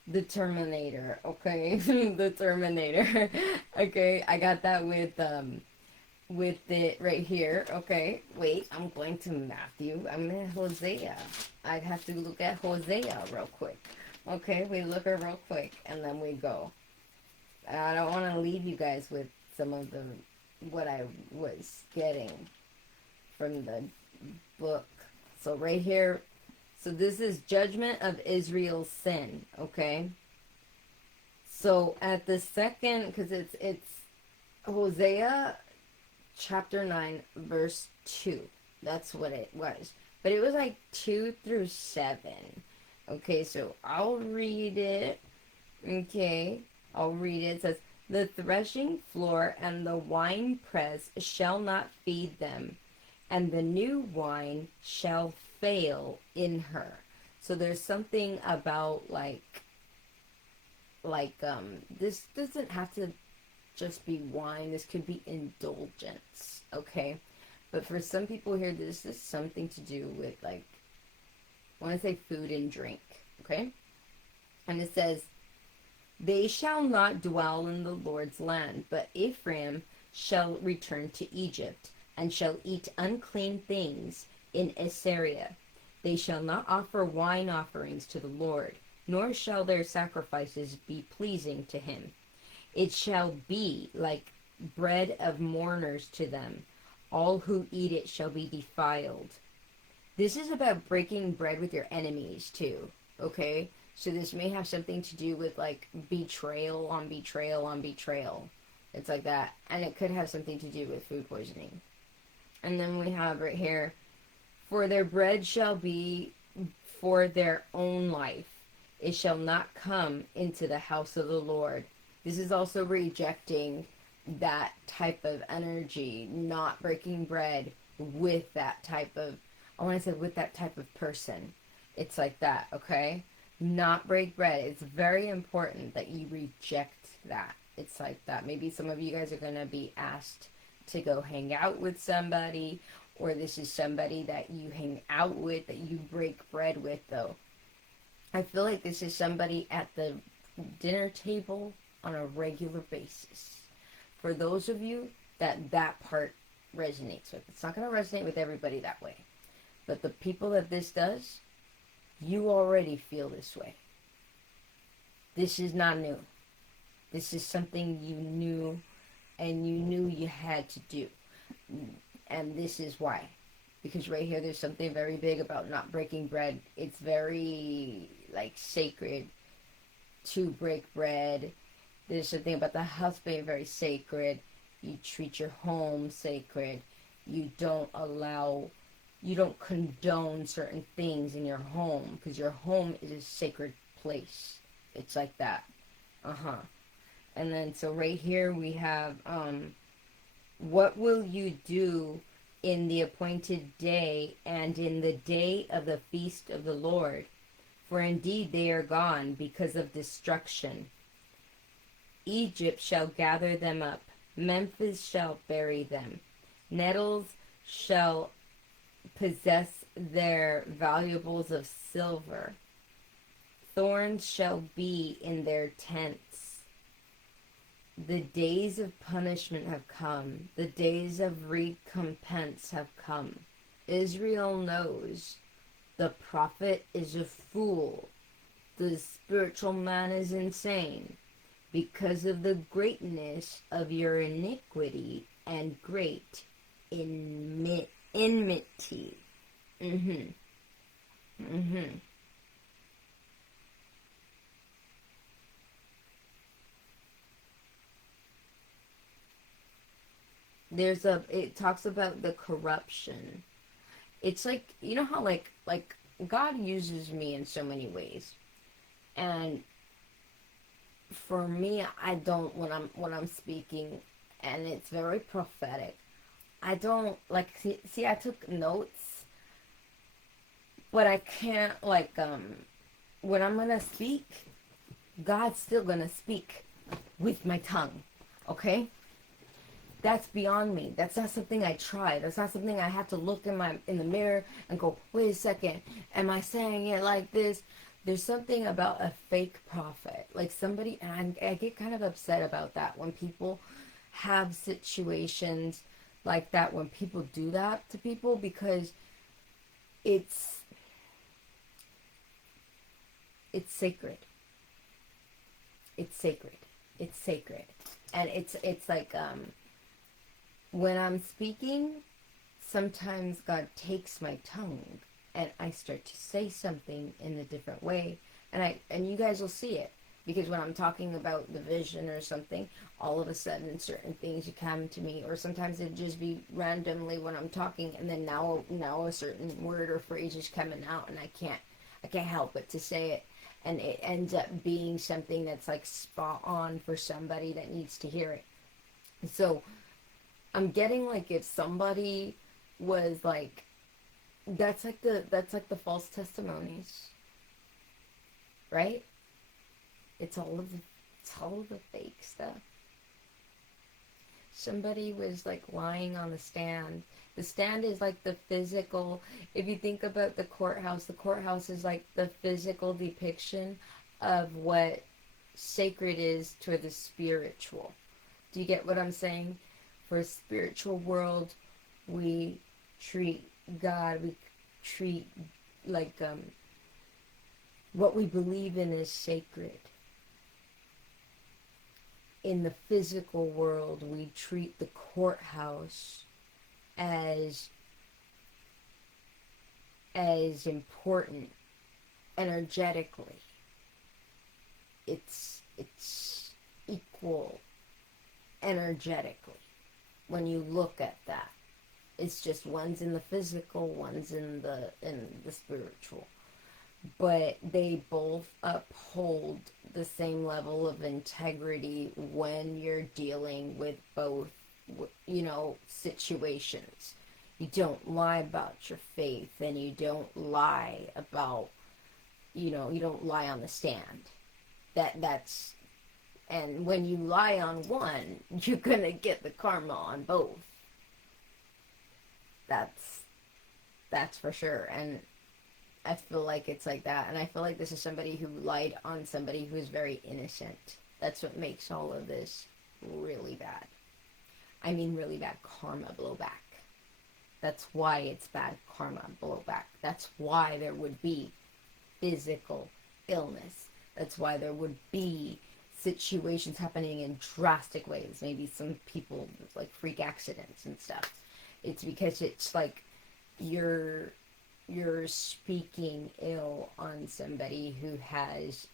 the Terminator, okay, the Terminator, okay, I got that with it right here, okay. Wait, I'm going to Matthew. I'm in Hosea. I'd have to look at Hosea real quick. Okay, we look at real quick and then we go. I don't want to leave you guys with some of the what I was getting from the book. So right here, so this is judgment of Israel's sin, okay? So at the second, because it's Hosea chapter 9 verse 2. That's what it was. But it was like 2 through 7. Okay, so I'll read it. Okay, I'll read it. It says, the threshing floor and the wine press shall not feed them, and the new wine shall fail in her. So there's something about this doesn't have to just be wine. This could be indulgence, okay? But for some people here, this is something to do with like, I want to say food and drink, okay? And it says, they shall not dwell in the Lord's land, but Ephraim shall return to Egypt, and shall eat unclean things in Assyria. They shall not offer wine offerings to the Lord, nor shall their sacrifices be pleasing to him. It shall be like bread of mourners to them. All who eat it shall be defiled. This is about breaking bread with your enemies too, okay? So this may have something to do with like betrayal on betrayal on betrayal. It's like that. And it could have something to do with food poisoning. And then we have right here, for their bread shall be for their own life. It shall not come into the house of the Lord. This is also rejecting that type of energy, not breaking bread with that type of, I want to say with that type of person. It's like that, okay? Not break bread. It's very important that you reject that. It's like that. Maybe some of you guys are going to be asked to go hang out with somebody, or this is somebody that you hang out with, that you break bread with, though. I feel like this is somebody at the dinner table on a regular basis. For those of you that part resonates with. It's not going to resonate with everybody that way. But the people that this does, you already feel this way. This is not new. This is something you knew, and you knew you had to do. And this is why. Because right here there's something very big about not breaking bread. It's very like sacred to break bread. There's something about the house being very sacred. You treat your home sacred. You don't allow You don't condone certain things in your home because your home is a sacred place. It's like that. Uh-huh. And then so right here we have what will you do in the appointed day and in the day of the feast of the Lord? For indeed they are gone because of destruction. Egypt shall gather them up, Memphis shall bury them. Nettles shall possess their valuables of silver. Thorns shall be in their tents. The days of punishment have come. The days of recompense have come. Israel knows the prophet is a fool. The spiritual man is insane because of the greatness of your iniquity and great enmity. Mm-hmm. Mm-hmm. It talks about the corruption. It's like, you know how like God uses me in so many ways. And for me, I don't, when I'm speaking and it's very prophetic, I don't like see I took notes, but I can't when I'm gonna speak, God's still gonna speak with my tongue. Okay? That's beyond me. That's not something I try. That's not something I have to look in the mirror and go, wait a second, am I saying it like this? There's something about a fake prophet, like somebody, and I get kind of upset about that when people have situations like that, when people do that to people, because it's it's sacred. It's sacred. It's sacred, and it's like when I'm speaking, sometimes God takes my tongue and I start to say something in a different way, and you guys will see it, because when I'm talking about the vision or something, all of a sudden certain things come to me, or sometimes it'd just be randomly when I'm talking, and then now a certain word or phrase is coming out, and I can't help but to say it, and it ends up being something that's like spot on for somebody that needs to hear it. So I'm getting like, if somebody was like, that's like the false testimonies, right? It's all of the it's all of the fake stuff. Somebody was like lying on the stand. The stand is like the physical. If you think about the courthouse is like the physical depiction of what sacred is to the spiritual. Do you get what I'm saying? For a spiritual world, we treat God, we treat like what we believe in is sacred. In the physical world, we treat the courthouse as important energetically. It's equal energetically when you look at that. It's just one's in the physical, one's in the spiritual. But they both uphold the same level of integrity when you're dealing with both, situations. You don't lie about your faith, and you don't lie about, you don't lie on the stand. That's and when you lie on one, you're gonna get the karma on both. That's that's for sure. And I feel like it's like that. And I feel like this is somebody who lied on somebody who is very innocent. That's what makes all of this really bad. I mean, really bad karma blowback. That's why it's bad karma blowback. That's why there would be physical illness. That's why there would be situations happening in drastic ways. Maybe some people like freak accidents and stuff. It's because it's like you're speaking ill on somebody who has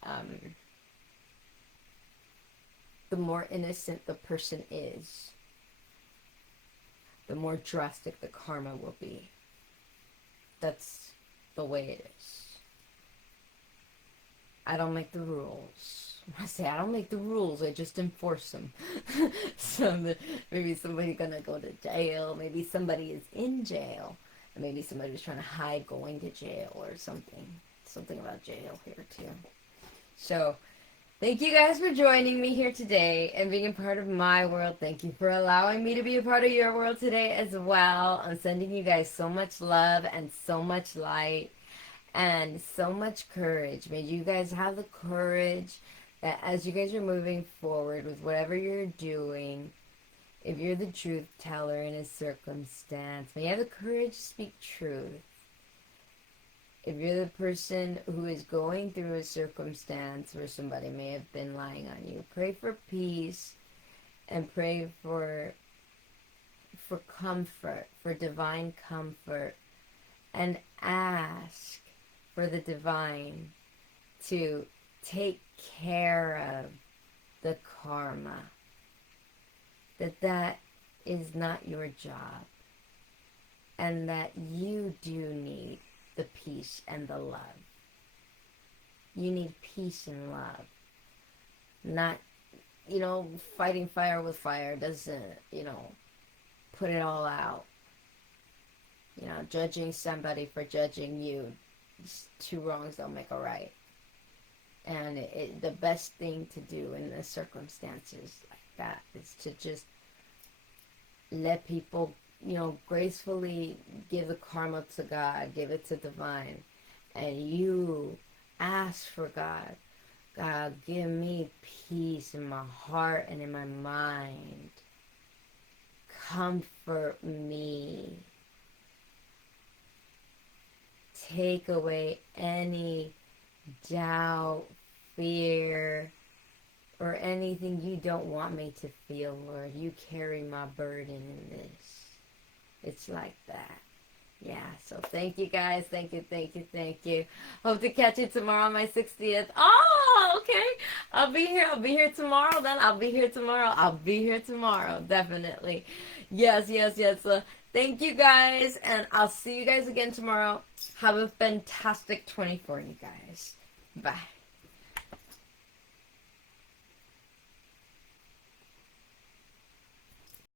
the more innocent the person is, the more drastic the karma will be. That's the way it is. I don't make the rules. I say I don't make the rules, I just enforce them. So maybe somebody's gonna go to jail, maybe somebody is in jail, and maybe somebody was trying to hide going to jail or something. Something about jail here too. So, thank you guys for joining me here today and being a part of my world. Thank you for allowing me to be a part of your world today as well. I'm sending you guys so much love and so much light and so much courage. May you guys have the courage that as you guys are moving forward with whatever you're doing, if you're the truth teller in a circumstance, may you have the courage to speak truth. If you're the person who is going through a circumstance where somebody may have been lying on you, pray for peace and pray for comfort, for divine comfort, and ask for the divine to take care of the karma. That is not your job. And that you do need the peace and the love. You need peace and love. Not, fighting fire with fire doesn't, put it all out. Judging somebody for judging you, two wrongs don't make a right. And the best thing to do in the circumstances like that is to just let people, gracefully give the karma to God, give it to divine, and you ask for God. God, give me peace in my heart and in my mind. Comfort me. Take away any doubt, fear, or anything you don't want me to feel, Lord. You carry my burden in this. It's like that. Yeah, so thank you guys. Thank you. Hope to catch you tomorrow on my 60th. Oh, okay. I'll be here tomorrow then. I'll be here tomorrow. Definitely. Yes. Thank you guys, and I'll see you guys again tomorrow. Have a fantastic 24, you guys. Bye.